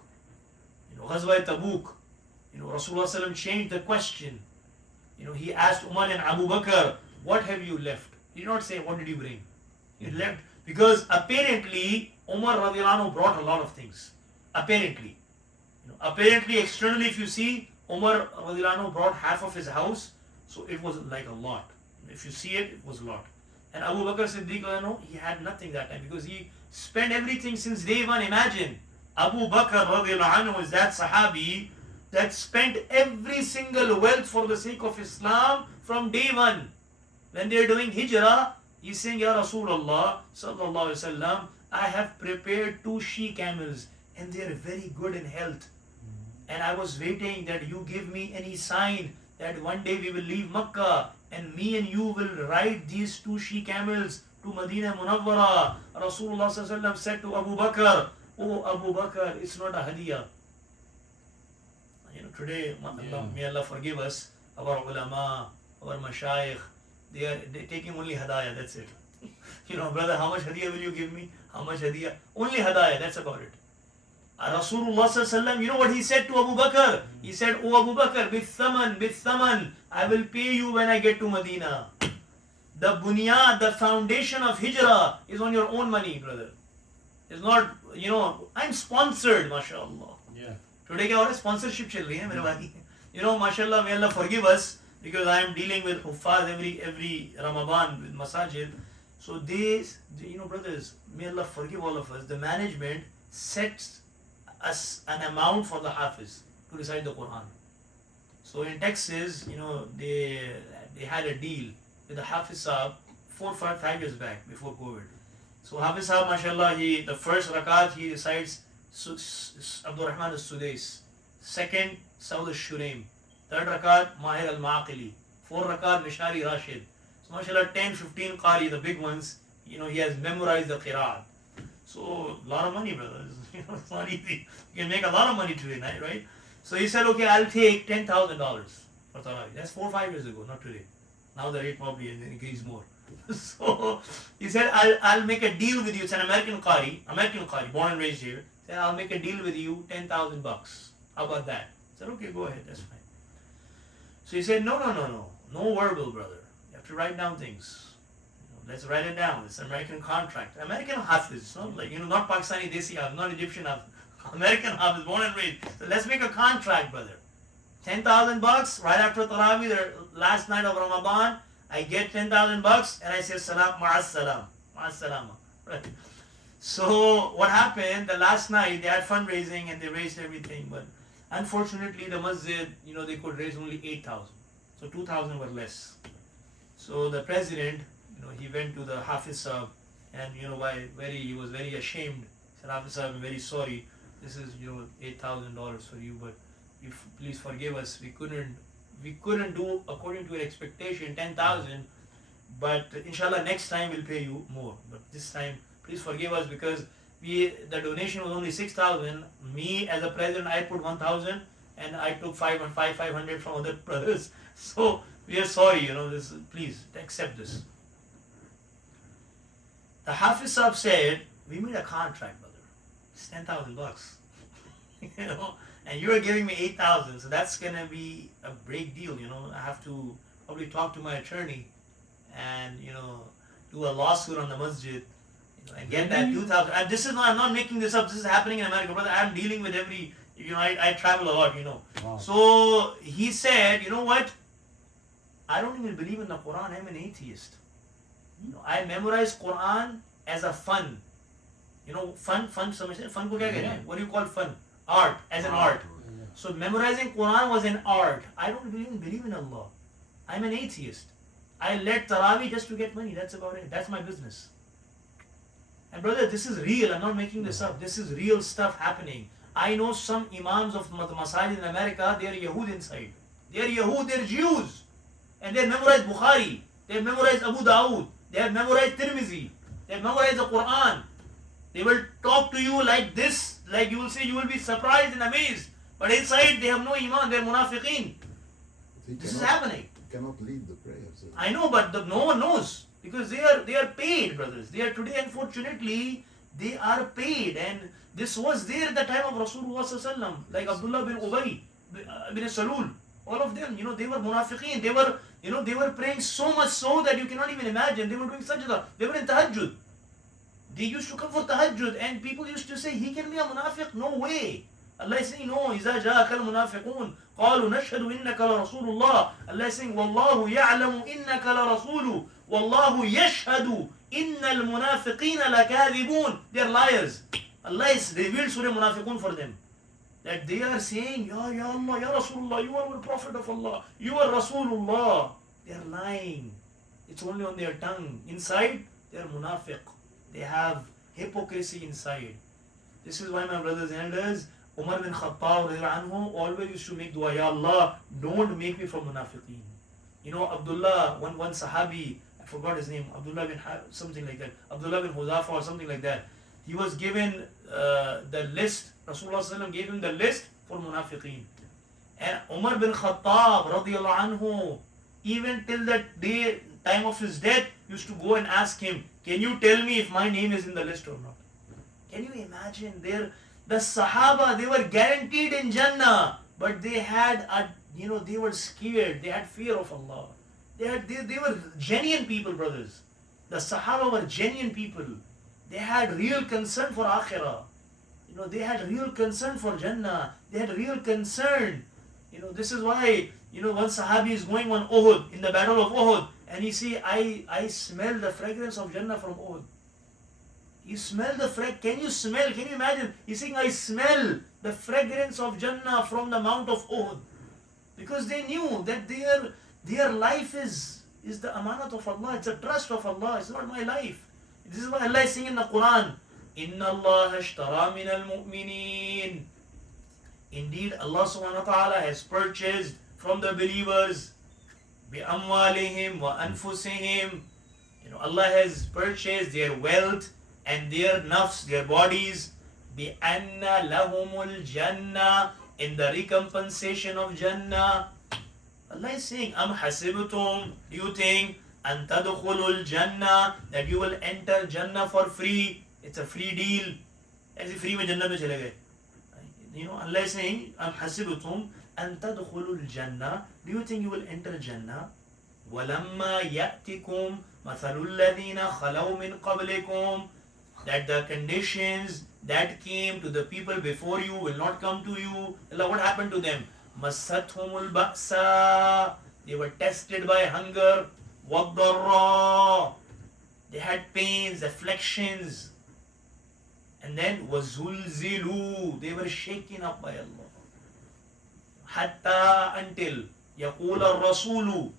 Ghazwa Tabuk, Rasulullah ﷺ changed the question. He asked Umar and Abu Bakr, what have you left? He did not say, what did you bring? He left. Because apparently, Umar radiallahu anhu brought a lot of things. Apparently. Apparently, externally, if you see, Umar radiallahu anhu brought half of his house. So it was like a lot. If you see it, it was a lot. And Abu Bakr Siddiq, he had nothing that time because he spent everything since day one. Imagine, Abu Bakr radiallahu anhu is that Sahabi that spent every single wealth for the sake of Islam from day one. When they are doing hijrah, he's saying, Ya Rasulullah sallallahu alaihi wasallam, I have prepared 2 she-camels and they are very good in health. And I was waiting that you give me any sign that one day we will leave Makkah and me and you will ride these 2 she-camels to Medina Munawwara. Rasulullah sallallahu alaihi wasallam said to Abu Bakr, oh Abu Bakr, it's not a hadiyah. Today, may Allah forgive us, our ulama, our mashayikh, they're taking only hadayah, that's it. Brother, how much hadiyah will you give me? How much hadiyah? Only hadayah, that's about it. Rasulullah sallallahu, you know what he said to Abu Bakr? He said, oh Abu Bakr, bithaman, I will pay you when I get to Medina. The bunyad, the foundation of hijrah is on your own money, brother. It's not, I'm sponsored, mashallah. Yeah. Today क्या हो रहा है sponsorship चल रही है मेरे भाई. Mashallah, may Allah forgive us because I am dealing with huffaz every Ramadan with masajid. So they, brothers, may Allah forgive all of us. The management sets us an amount for the hafiz to recite the Quran. So in Texas, they had a deal with the hafiz sahab 4 or 5 years back before COVID. So hafiz sahab, mashallah, the first rakat he recites Abdul Rahman al-Sudais, second Saud al-Shuraim, third rakat Mahir al-Maqili, 4 rakat Mishari Rashid. So mashallah 10-15 qari, the big ones, he has memorized the qiraat. So a lot of money, brothers. It's not easy. You can make a lot of money today, right? So he said, okay, I'll take $10,000 for Tarawih. That's 4 or 5 years ago, not today. Now the rate probably increased more. So he said, I'll make a deal with you. It's an American qari, born and raised here. He said, I'll make a deal with you, $10,000. How about that? I said, okay, go ahead, that's fine. So he said, no verbal, brother. You have to write down things. Let's write it down. It's an American contract. American hafiz. It's not like, not Pakistani Desi hafiz, not Egyptian hafiz. American hafiz, born and raised. So let's make a contract, brother. $10,000 right after Tarawih, the last night of Ramadan, I get $10,000 and I say salam, ma'as-salama. Right. So what happened, the last night they had fundraising and they raised everything, but unfortunately the masjid, they could raise only 8,000. So 2,000 were less. So the president, he went to the Hafiz Sahib, and he was very ashamed. He said, Hafiz Sahib, I'm very sorry. This is $8,000 for you, but please forgive us. We couldn't do according to your expectation 10,000, but inshallah next time we'll pay you more. But this time, please forgive us because the donation was only 6,000. Me as a president, I put 1,000, and I took 500 from other brothers. So we are sorry, please accept this. The Hafiz Sahib said, we made a contract, brother. It's $10,000. And you are giving me 8,000, so that's gonna be a big deal. I have to probably talk to my attorney and do a lawsuit on the masjid, and get that 2,000. And this is not, I'm not making this up. This is happening in America, brother. I'm dealing with every. I travel a lot. Wow. So he said, you know what? I don't even believe in the Quran. I'm an atheist. I memorize Quran as a fun. Fun. Fun ko kya kehte hain? What do you call fun? Art, as an art. Yeah. So memorizing Quran was an art. I don't even believe in Allah. I'm an atheist. I led Taraweeh just to get money. That's about it. That's my business. And brother, this is real. I'm not making this up. This is real stuff happening. I know some imams of the masajid in America, they are Yahud inside. They are Yahud, they are Jews. And they have memorized Bukhari. They have memorized Abu Dawood. They have memorized Tirmizi. They have memorized the Quran. They will talk to you like this, like you will say, you will be surprised and amazed. But inside they have no iman, they are munafiqeen. This is happening. Cannot lead the prayers. I know, but no one knows. Because they are paid, brothers. They are today, unfortunately, they are paid. And this was there at the time of Rasulullah sallallahu alaihi wasallam, like Abdullah bin Ubay, bin Salul. All of them, they were munafiqeen. They were praying so much so that you cannot even imagine. They were doing sajda. They were in tahajjud. They used to come for tahajjud, and people used to say, he can be a munafiq? No way. Allah is saying, no. إِذَا جَاءَكَ الْمُنَافِقُونَ قَالُوا نَشْهَدُ إِنَّكَ لَرَسُولُ اللَّهِ. Allah is saying, وَاللَّهُ يَعْلَمُ إِنَّكَ لَرَسُولُ وَاللَّهُ يَشْهَدُ إِنَّ الْمُنَافِقِينَ لَكَاذِبُونَ. They are liars. Allah is revealed Surah Munafiqun for them. That they are saying, Ya Allah, Ya Rasulullah, you are the Prophet of Allah, you are Rasulullah. They are lying. It's only on their tongue. Inside, they are munafiq. They have hypocrisy inside. This is why, my brothers and elders, Umar bin Khattab anhu always used to make dua, Ya Allah, don't make me from munafiqeen. Abdullah, one sahabi, I forgot his name, Abdullah bin something like that, Abdullah bin Huzafa or something like that. He was given the list, Rasulullah gave him the list for munafiqeen. And Umar bin Khattab radiallahu anhu, even till that day, time of his death, used to go and ask him, can you tell me if my name is in the list or not? Can you imagine? The Sahaba, they were guaranteed in Jannah, but they had they were scared. They had fear of Allah. They were genuine people, brothers. The Sahaba were genuine people. They had real concern for Akhirah. They had real concern for Jannah. They had real concern. This is why, one Sahabi is going on Uhud, in the battle of Uhud, and he say, I smell the fragrance of Jannah from Uhud. You smell the fragrance. Can you imagine? He's saying, I smell the fragrance of Jannah from the Mount of Uhud. Because they knew that their life is the amanat of Allah. It's a trust of Allah. It's not my life. This is why Allah is saying in the Quran, Inna Allah ashtara min al-mu'mineen. Indeed, Allah subhanahu wa ta'ala has purchased from the believers bi amwalihim wa anfusihim. Allah has purchased their wealth and their nafs, their bodies, bi anna lahumul jannah, in the recompensation of Jannah. Allah is saying, am hasibtum, do you think, an tadkhulul Jannah, that you will enter Jannah for free? It's a free deal. As if free mein Jannah mein chale gaye. Allah is saying, am hasibtum an tadkhulul Jannah, do you think you will enter Jannah? وَلَمَّا يَأْتِكُمْ مَثَلُ الَّذِينَ خَلَوْا مِنْ قَبْلِكُمْ, that the conditions that came to the people before you will not come to you. Allah, what happened to them? مَسَّتْهُمُ الْبَأْسَى, they were tested by hunger. وَالضَّرَّى, they had pains, afflictions. And then وَزُلْزِلُوا, they were shaken up by Allah. Hatta, until يَقُولَ الرَّسُولُ,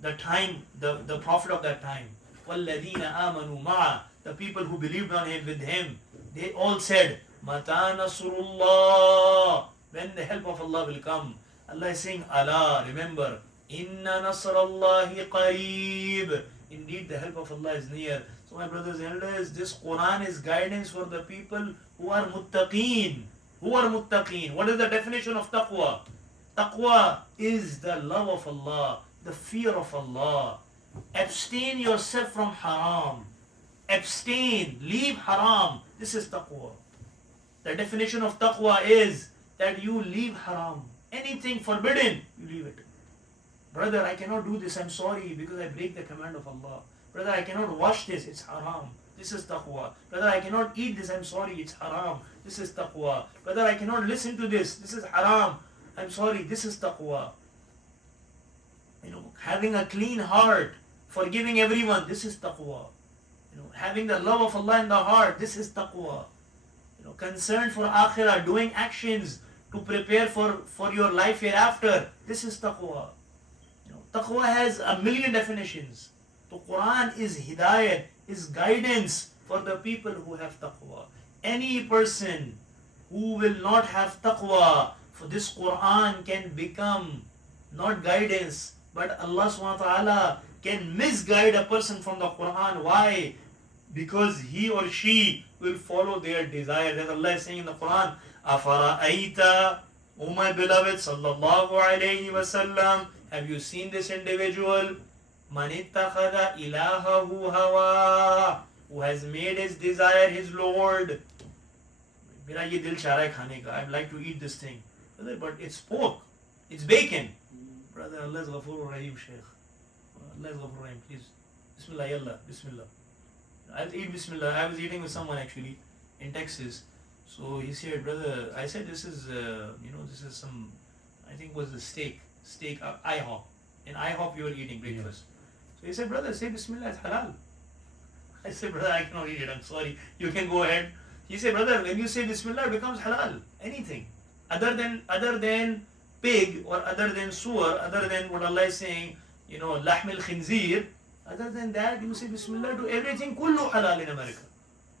the time, the prophet of that time. وَالَّذِينَ آمَنُوا مَعَهُ, the people who believed on him, with him, they all said, مَتَى نَصْرُ اللَّهِ, when the help of Allah will come. Allah is saying, Allah, remember, إِنَّ نَصْرَ اللَّهِ قَرِيبٌ, indeed the help of Allah is near. So my brothers and elders, this Quran is guidance for the people who are muttaqeen. Who are muttaqeen? What is the definition of taqwa? Taqwa is the love of Allah, the fear of Allah. Abstain yourself from haram. Abstain, leave haram. This is taqwa. The definition of taqwa is that you leave haram. Anything forbidden, you leave it. Brother, I cannot do this, I'm sorry, because I break the command of Allah. Brother, I cannot wash this, it's haram. This is taqwa. Brother, I cannot eat this, I'm sorry, it's haram. This is taqwa. Brother, I cannot listen to this is haram. I'm sorry, this is taqwa. Having a clean heart, forgiving everyone, this is taqwa. Having the love of Allah in the heart, this is taqwa. Concern for akhirah, doing actions to prepare for your life hereafter, this is taqwa. Taqwa has a million definitions. The Quran is hidayat, is guidance for the people who have taqwa. Any person who will not have taqwa, for this Quran can become not guidance, but Allah subhanahu wa ta'ala can misguide a person from the Quran. Why? Because he or she will follow their desire. As Allah is saying in the Quran, Afara'aita, O my beloved, sallallahu alayhi wa sallam, have you seen this individual? Man ittakhadha ilahahu hawa, who has made his desire his Lord. Mera ye dil cha raha hai khane ka. I'd like to eat this thing. Brother, but it's pork. It's bacon. Brother, Allah is Ghafoor Rahim, Shaykh. Allah is Ghafoor Rahim, please. Bismillah, yallah, Bismillah. I'll eat Bismillah. I was eating with someone actually in Texas. So he said, brother, I said this is, this is some, I think was the steak, IHOP. In IHOP you were eating breakfast. So he said, brother, say Bismillah, it's halal. I said, brother, I cannot eat it, I'm sorry. You can go ahead. He said, brother, when you say Bismillah, it becomes halal. Anything. Other than pig or other than suwar, other than what Allah is saying, lahmil khinzir, other than that, you say Bismillah to everything, kullu halal in America.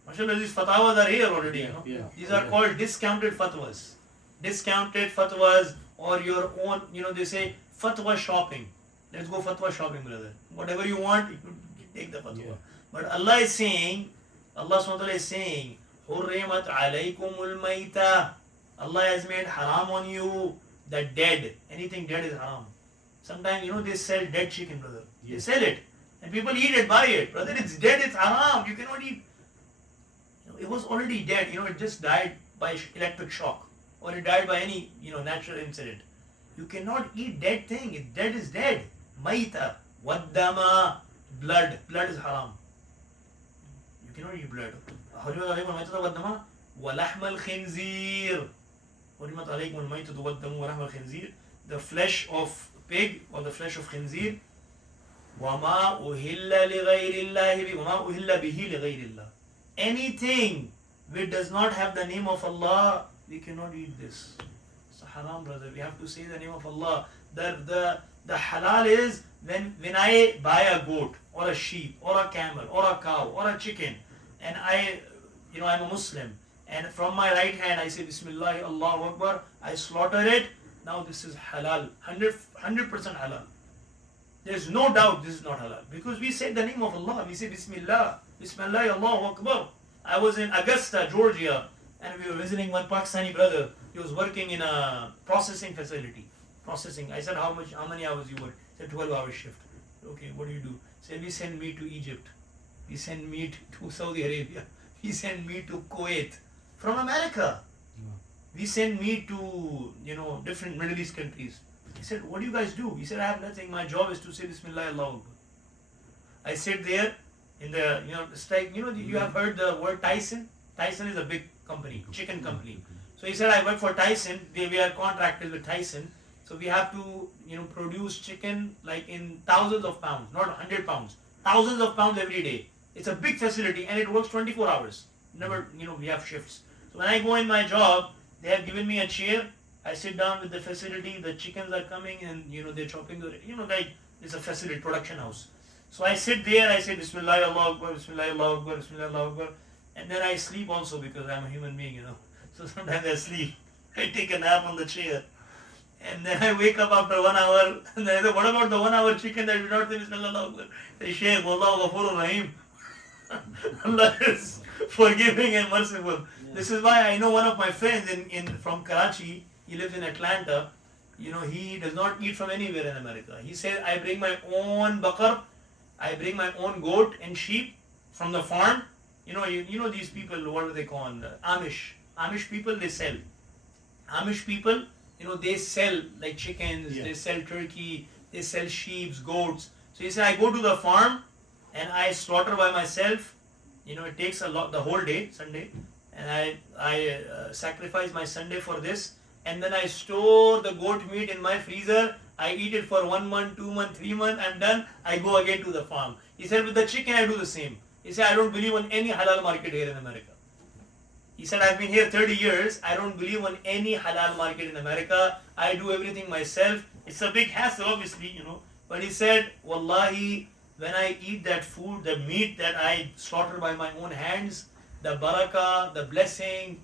MashaAllah, these fatwas are here already, These are called discounted fatwas. Discounted fatwas, or your own, they say fatwa shopping. Let's go fatwa shopping, brother. Whatever you want, you take the fatwa. Yeah. But Allah is saying, Allah SWT is saying, Hurrimat alaykumul mayta. Allah has made haram on you the dead. Anything dead is haram. Sometimes, they sell dead chicken, brother. Yeah. They sell it. And people eat it, buy it. Brother, it's dead, it's haram. You cannot eat. It was already dead. It just died by electric shock. Or it died by any, natural incident. You cannot eat dead thing. Dead is dead. Maita, waddama, blood. Blood is haram. You cannot eat blood. حرمت عليكم الميتة والدم ولحم الخنزير. حرمت عليكم الميتة والدم ولحم الخنزير. The flesh of pig or the flesh of khinzir. وما أهل لغير الله به. وما أهل به لغير الله. Anything which does not have the name of Allah, we cannot eat this. It's a haram, brother. We have to say the name of Allah. The halal is when I buy a goat or a sheep or a camel or a cow or a chicken, and I'm a Muslim, and from my right hand I say Bismillah, Allahu Akbar, I slaughter it. Now this is halal, 100% halal. There's no doubt this is not halal, because we say the name of Allah. We say Bismillah, Bismillah, Allahu Akbar. I was in Augusta, Georgia, and we were visiting one Pakistani brother. He was working in a processing facility. I said, how many hours you work? He said, 12-hour shift. Okay, what do you do? He said, we send meat to Egypt. We send meat to Saudi Arabia. We send meat to Kuwait. From America. We send meat to, different Middle East countries. He said, what do you guys do? He said, I have nothing. My job is to say Bismillah, Allahu Akbar. I sit there in the, it's like, you have heard the word Tyson. Tyson is a big company, chicken company. So he said, I work for Tyson. We are contracted with Tyson. So we have to, produce chicken like in thousands of pounds, not 100 pounds. Thousands of pounds every day. It's a big facility and it works 24 hours. Never, we have shifts. So when I go in my job, they have given me a chair I sit down with the facility, the chickens are coming and they're chopping the, like it's a facility, production house. So I sit there, I say Bismillah, Allah Akbar, Bismillah, Allah Akbar, Bismillah, Allah Akbar. And then I sleep also because I'm a human being. So sometimes I sleep. I take a nap on the chair. And then I wake up after 1 hour. And then I say, what about the 1 hour chicken that did not say Bismillah, Allah Akbar? Say, Shaykh, Wallahu Ghafurur Rahim. Allah is forgiving and merciful. Yeah. This is why I know one of my friends from Karachi, he lives in Atlanta. He does not eat from anywhere in America. He says, I bring my own bakar, I bring my own goat and sheep from the farm. You know these people, what do they call Amish. Amish people, they sell. Amish people, they sell like chickens, they sell turkey, they sell sheep, goats. So he said, I go to the farm and I slaughter by myself. It takes a lot, the whole day, Sunday. And I sacrifice my Sunday for this. And then I store the goat meat in my freezer. I eat it for 1 month, 2 months, 3 months. I'm done. I go again to the farm. He said, with the chicken, I do the same. He said, I don't believe in any halal market here in America. He said, I've been here 30 years. I don't believe in any halal market in America. I do everything myself. It's a big hassle, obviously, But he said, Wallahi, when I eat that food, the meat that I slaughter by my own hands, the barakah, the blessing,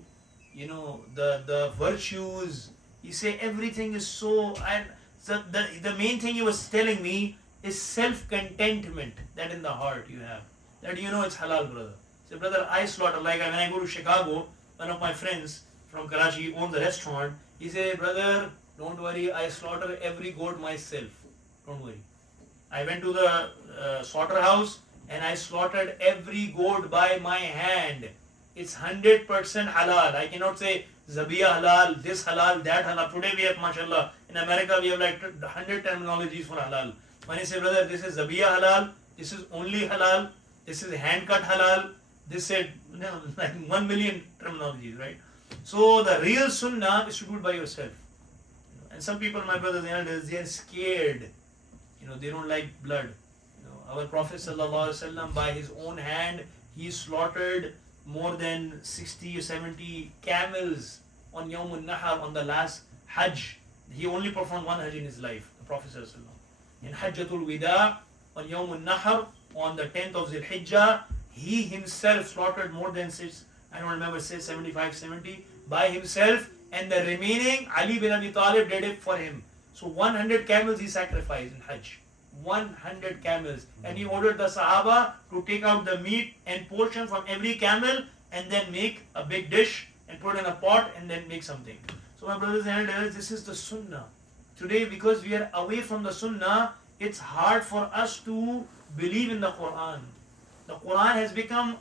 the virtues, he said everything is so, and the main thing he was telling me is self-contentment that in the heart you have. That it's halal, brother. So brother, I slaughter, like when I go to Chicago, one of my friends from Karachi owns a restaurant, he said, brother, don't worry, I slaughter every goat myself. Don't worry. I went to the slaughterhouse and I slaughtered every goat by my hand. It's 100% halal. I cannot say Zabiya halal, this halal, that halal. Today we have, mashallah, in America we have like 100 terminologies for halal. When you say, brother, this is Zabiya halal, this is only halal, this is hand cut halal, this is like 1 million terminologies, right? So the real sunnah is to do it by yourself. And some people, my brothers and elders, they are scared. They don't like blood. Our Prophet ﷺ, by his own hand, he slaughtered more than 60 or 70 camels on Yawm al-Nahar, on the last Hajj. He only performed one Hajj in his life, the Prophet ﷺ. In Hajjatul Wida, on Yawm al-Nahar, on the 10th of Zil Hijjah, he himself slaughtered more than 75, 70 by himself, and the remaining Ali bin Abi Talib did it for him. So 100 camels he sacrificed in Hajj. 100 camels. And he ordered the Sahaba to take out the meat and portion from every camel and then make a big dish and put in a pot and then make something. So my brothers and elders, this is the Sunnah. Today, because we are away from the Sunnah, it's hard for us to believe in the Quran. The Quran has become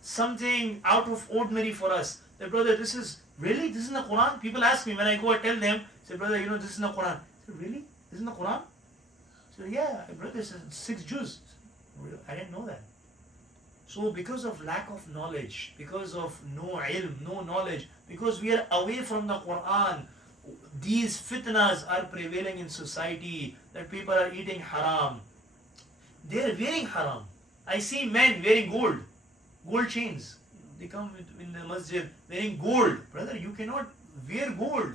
something out of ordinary for us. That brother, this is in the Quran? People ask me when I go and tell them, say, brother, this is in the Quran. I say, really? This is in the Quran? I say, yeah, brother, this is 6 juz. I didn't know that. So because of lack of knowledge, because of no ilm, no knowledge, because we are away from the Quran, these fitnas are prevailing in society, that people are eating haram. They are wearing haram. I see men wearing gold chains. They come in the masjid wearing gold. Brother, you cannot wear gold.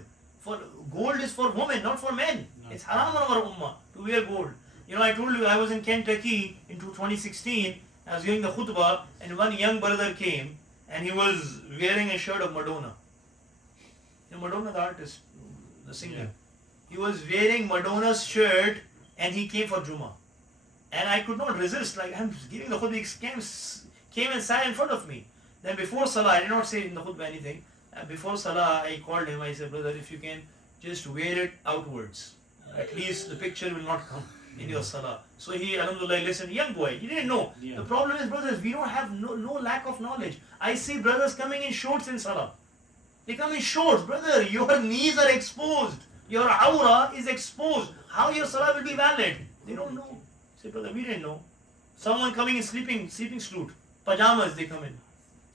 Gold is for women, not for men. It's haram on our ummah to wear gold. I told you I was in Kentucky in 2016. I was giving the khutbah and one young brother came and he was wearing a shirt of Madonna. Madonna, the artist, the singer. Yeah. He was wearing Madonna's shirt and he came for Jummah. And I could not resist. Like, I'm giving the khutbah, he came and sat in front of me. Then before Salah, I did not say in the khutbah anything. Before Salah, I called him. I said, brother, if you can just wear it outwards. At least the picture will not come in your Salah. So he, alhamdulillah, listened. Young boy, he didn't know. Yeah. The problem is, brothers, we don't have no lack of knowledge. I see brothers coming in shorts in Salah. They come in shorts. Brother, your knees are exposed. Your aura is exposed. How your Salah will be valid? They don't know. Say, brother, we didn't know. Someone coming in sleeping suit. Pajamas, they come in.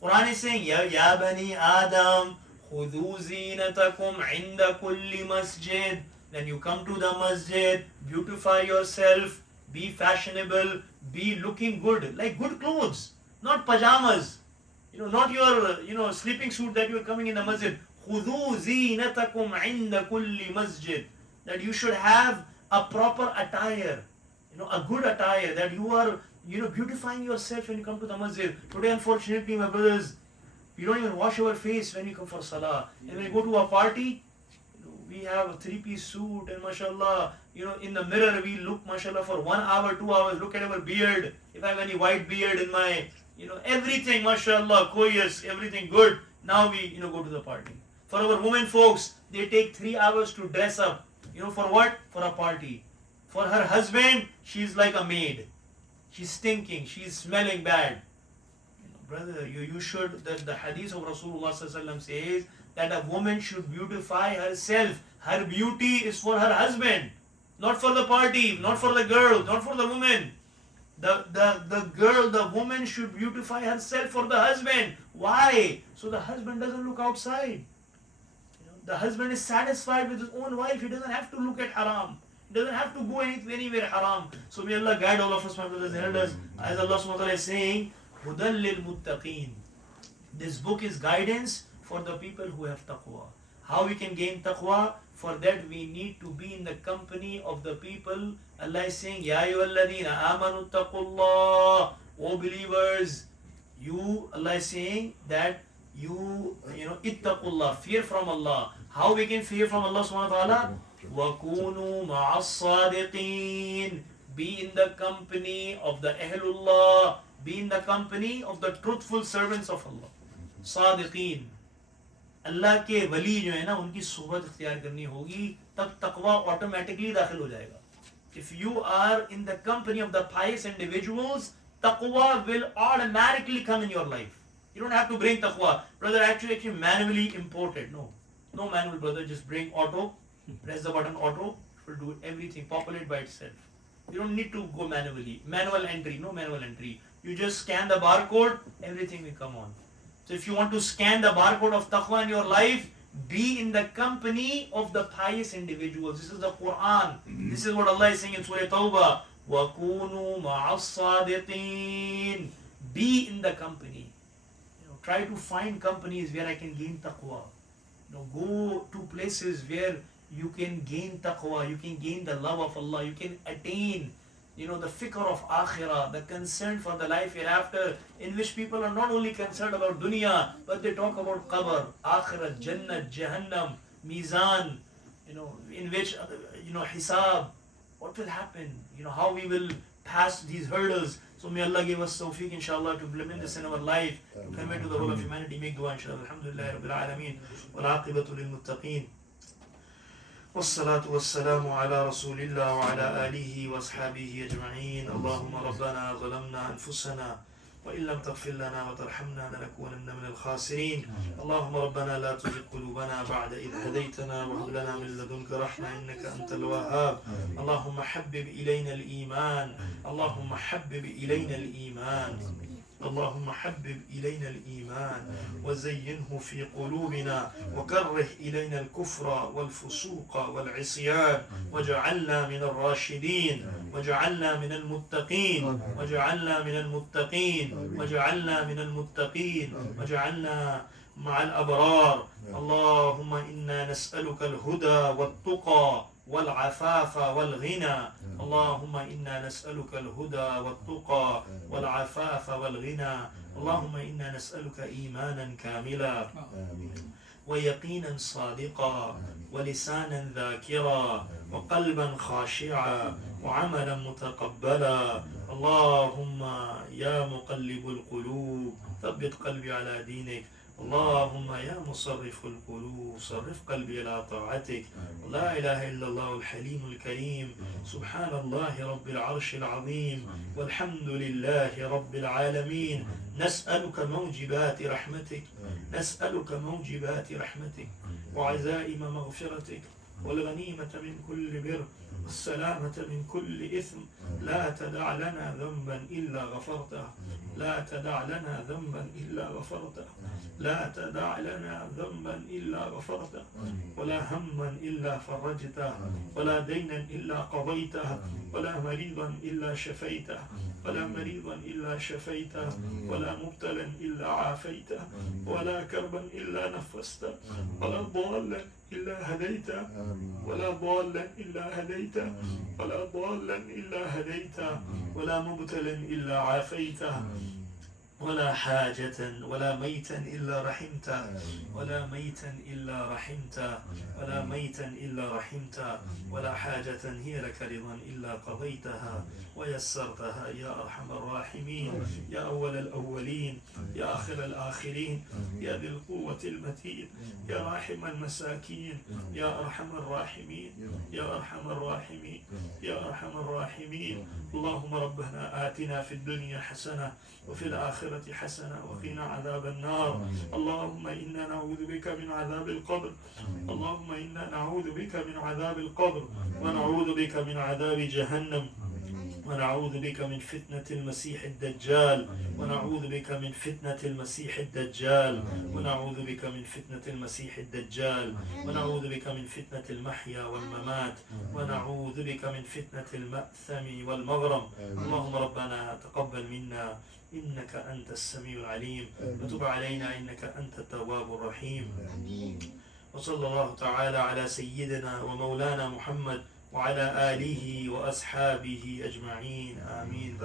Quran is saying, Ya Bani Adam, khudhu zinatakum inda kulli masjid. Then you come to the masjid, beautify yourself, be fashionable, be looking good, like good clothes, not pajamas. Not your sleeping suit that you are coming in the masjid. خُذُوا زِينَتَكُمْ عِنْدَ كُلِّ مَسْجِدٍ. That you should have a proper attire, a good attire, that you are, beautifying yourself when you come to the masjid. Today, unfortunately, my brothers, we don't even wash our face when we come for salah. And when we go to a party, we have a three-piece suit, and mashallah, in the mirror we look, mashallah, for 1 hour, 2 hours, look at our beard. If I have any white beard in my, everything, mashallah, koyas, everything good. Now we, go to the party. For our women folks, they take 3 hours to dress up. For what? For a party. For her husband, she's like a maid. She's stinking, she's smelling bad. Brother, you should, the hadith of Rasulullah says that a woman should beautify herself. Her beauty is for her husband, not for the party, not for the girl, not for the woman. The woman should beautify herself for the husband. Why? So the husband doesn't look outside. The husband is satisfied with his own wife. He doesn't have to look at haram. He doesn't have to go anywhere haram. So may Allah guide all of us, my brothers and elders. As Allah subhanahu wa ta'ala is saying, هُدًى لِلْمُتَّقِينَ. This book is guidance for the people who have taqwa. How we can gain taqwa? For that we need to be in the company of the people. Allah is saying, Ya ayyuhalladhina amanu taqullah. O believers, Allah is saying that ittaqullah, fear from Allah. How we can fear from Allah subhanahu wa ta'ala? وَكُونُوا مَعَ الصَّادِقِينَ. Be in the company of the Ahlullah. Be in the company of the truthful servants of Allah. Sadiqeen. Allah के वली जो है ना, उनकी सोबत इख्तियार करनी होगी, तब तकवा automatically दाखिल हो जाएगा. If you are in the company of the pious individuals, taqwa will automatically come in your life. You don't have to bring taqwa. Brother, actually manually import it. No manual, brother. Just bring auto, press the button auto, it will do everything, populate by itself. You don't need to go manually. Manual entry, no manual entry. You just scan the barcode, everything will come on. So if you want to scan the barcode of taqwa in your life, be in the company of the pious individuals. This is the Quran. This is what Allah is saying in Surah Tawbah. وَكُونُوا مَعَ الصَّادِقِينَ. Be in the company. Try to find companies where I can gain taqwa. Go to places where you can gain taqwa, you can gain the love of Allah, you can attain, the fikr of akhirah, the concern for the life hereafter, in which people are not only concerned about dunya, but they talk about qabr, akhirah, jannah, jahannam, mizan, in which, hisab, what will happen, how we will pass these hurdles. So may Allah give us tawfiq, inshallah, to implement this in our life, to convey to the whole of humanity. Make dua, inshallah. Alhamdulillah, Rabbil Alameen. Wal-aqibatu lil-muttaqeen. والصلاة والسلام على رسول الله وعلى آله وأصحابه أجمعين. اللهم ربنا ظلمنا أنفسنا وإن لم تغفر لنا وترحمنا لنكونن من الخاسرين. اللهم ربنا لا تزغ قلوبنا بعد إذ هديتنا وهب لنا من لدنك رحمة إنك أنت الوهاب. اللهم حبب إلينا الإيمان. اللهم حبب إلينا الإيمان. اللهم حبب إلينا الإيمان وزينه في قلوبنا وكره إلينا الكفر والفسوق والعصيان واجعلنا من الراشدين واجعلنا من المتقين واجعلنا من المتقين واجعلنا من المتقين واجعلنا مع الأبرار. اللهم إنا نسألك الهدى والتقى والعفاف والغنى. اللهم إنا نسألك الهدى والتقى والعفاف والغنى. اللهم إنا نسألك إيمانا كاملا ويقينا صادقا ولسانا ذاكرا وقلبا خاشعا وعملا متقبلا. اللهم يا مقلب القلوب ثبت قلبي على دينك. اللهم يا مصرف القلوب صرف قلبي إلى طاعتك. لا إله إلا الله الحليم الكريم. سبحان الله رب العرش العظيم والحمد لله رب العالمين. نسألك موجبات رحمتك نسألك موجبات رحمتك وعزائم مغفرتك والغنيمة من كل بر والسلامة من كل إثم. لا تدع لنا ذنبا إلا غفرته. لا تدع لنا ذنبا إلا غفرته. لا تدع لنا ذنبا إلا غفرته ولا هما إلا فرجته ولا دينا إلا قضيته ولا مريضا إلا شفيته ولا مريضا إلا شفيته ولا مبتلا إلا عافيته ولا كربا إلا نفسته ولا ضالا إلا هديته ولا ضالا إلا هديته ولا ضالا إلا هديته ولا مبتلا إلا عافيته ولا حاجة ولا ميتا إلا رحمته ولا ميتا إلا رحمته ولا ميتا إلا رحمته ولا حاجة هي لك رضا إلا قضيتها ويسرتها يا أرحم الراحمين يا أول الأولين يا آخر الآخرين يا ذي القوة المتين يا راحم المساكين يا أرحم الراحمين يا أرحم الراحمين يا أرحم الراحمين اللهم ربنا آتنا في الدنيا حسنة وفي الآخرة حسنة وقنا عذاب النار اللهم إنا نعوذ بك من عذاب القبر اللهم إنا نعوذ بك من عذاب القبر ونعوذ بك من عذاب جهنم ونعوذ بك من فتنة المسيح الدجال ونعوذ بك من فتنة المسيح الدجال ونعوذ بك من فتنة المسيح الدجال ونعوذ بك من فتنة المحيا والممات ونعوذ بك من فتنة المأثم والمغرم اللهم ربنا تقبل منا إنك أنت السميع العليم وتب علينا إنك أنت التواب الرحيم وصلى الله تعالى على سيدنا ومولانا محمد وعلى آله وأصحابه أجمعين آمين.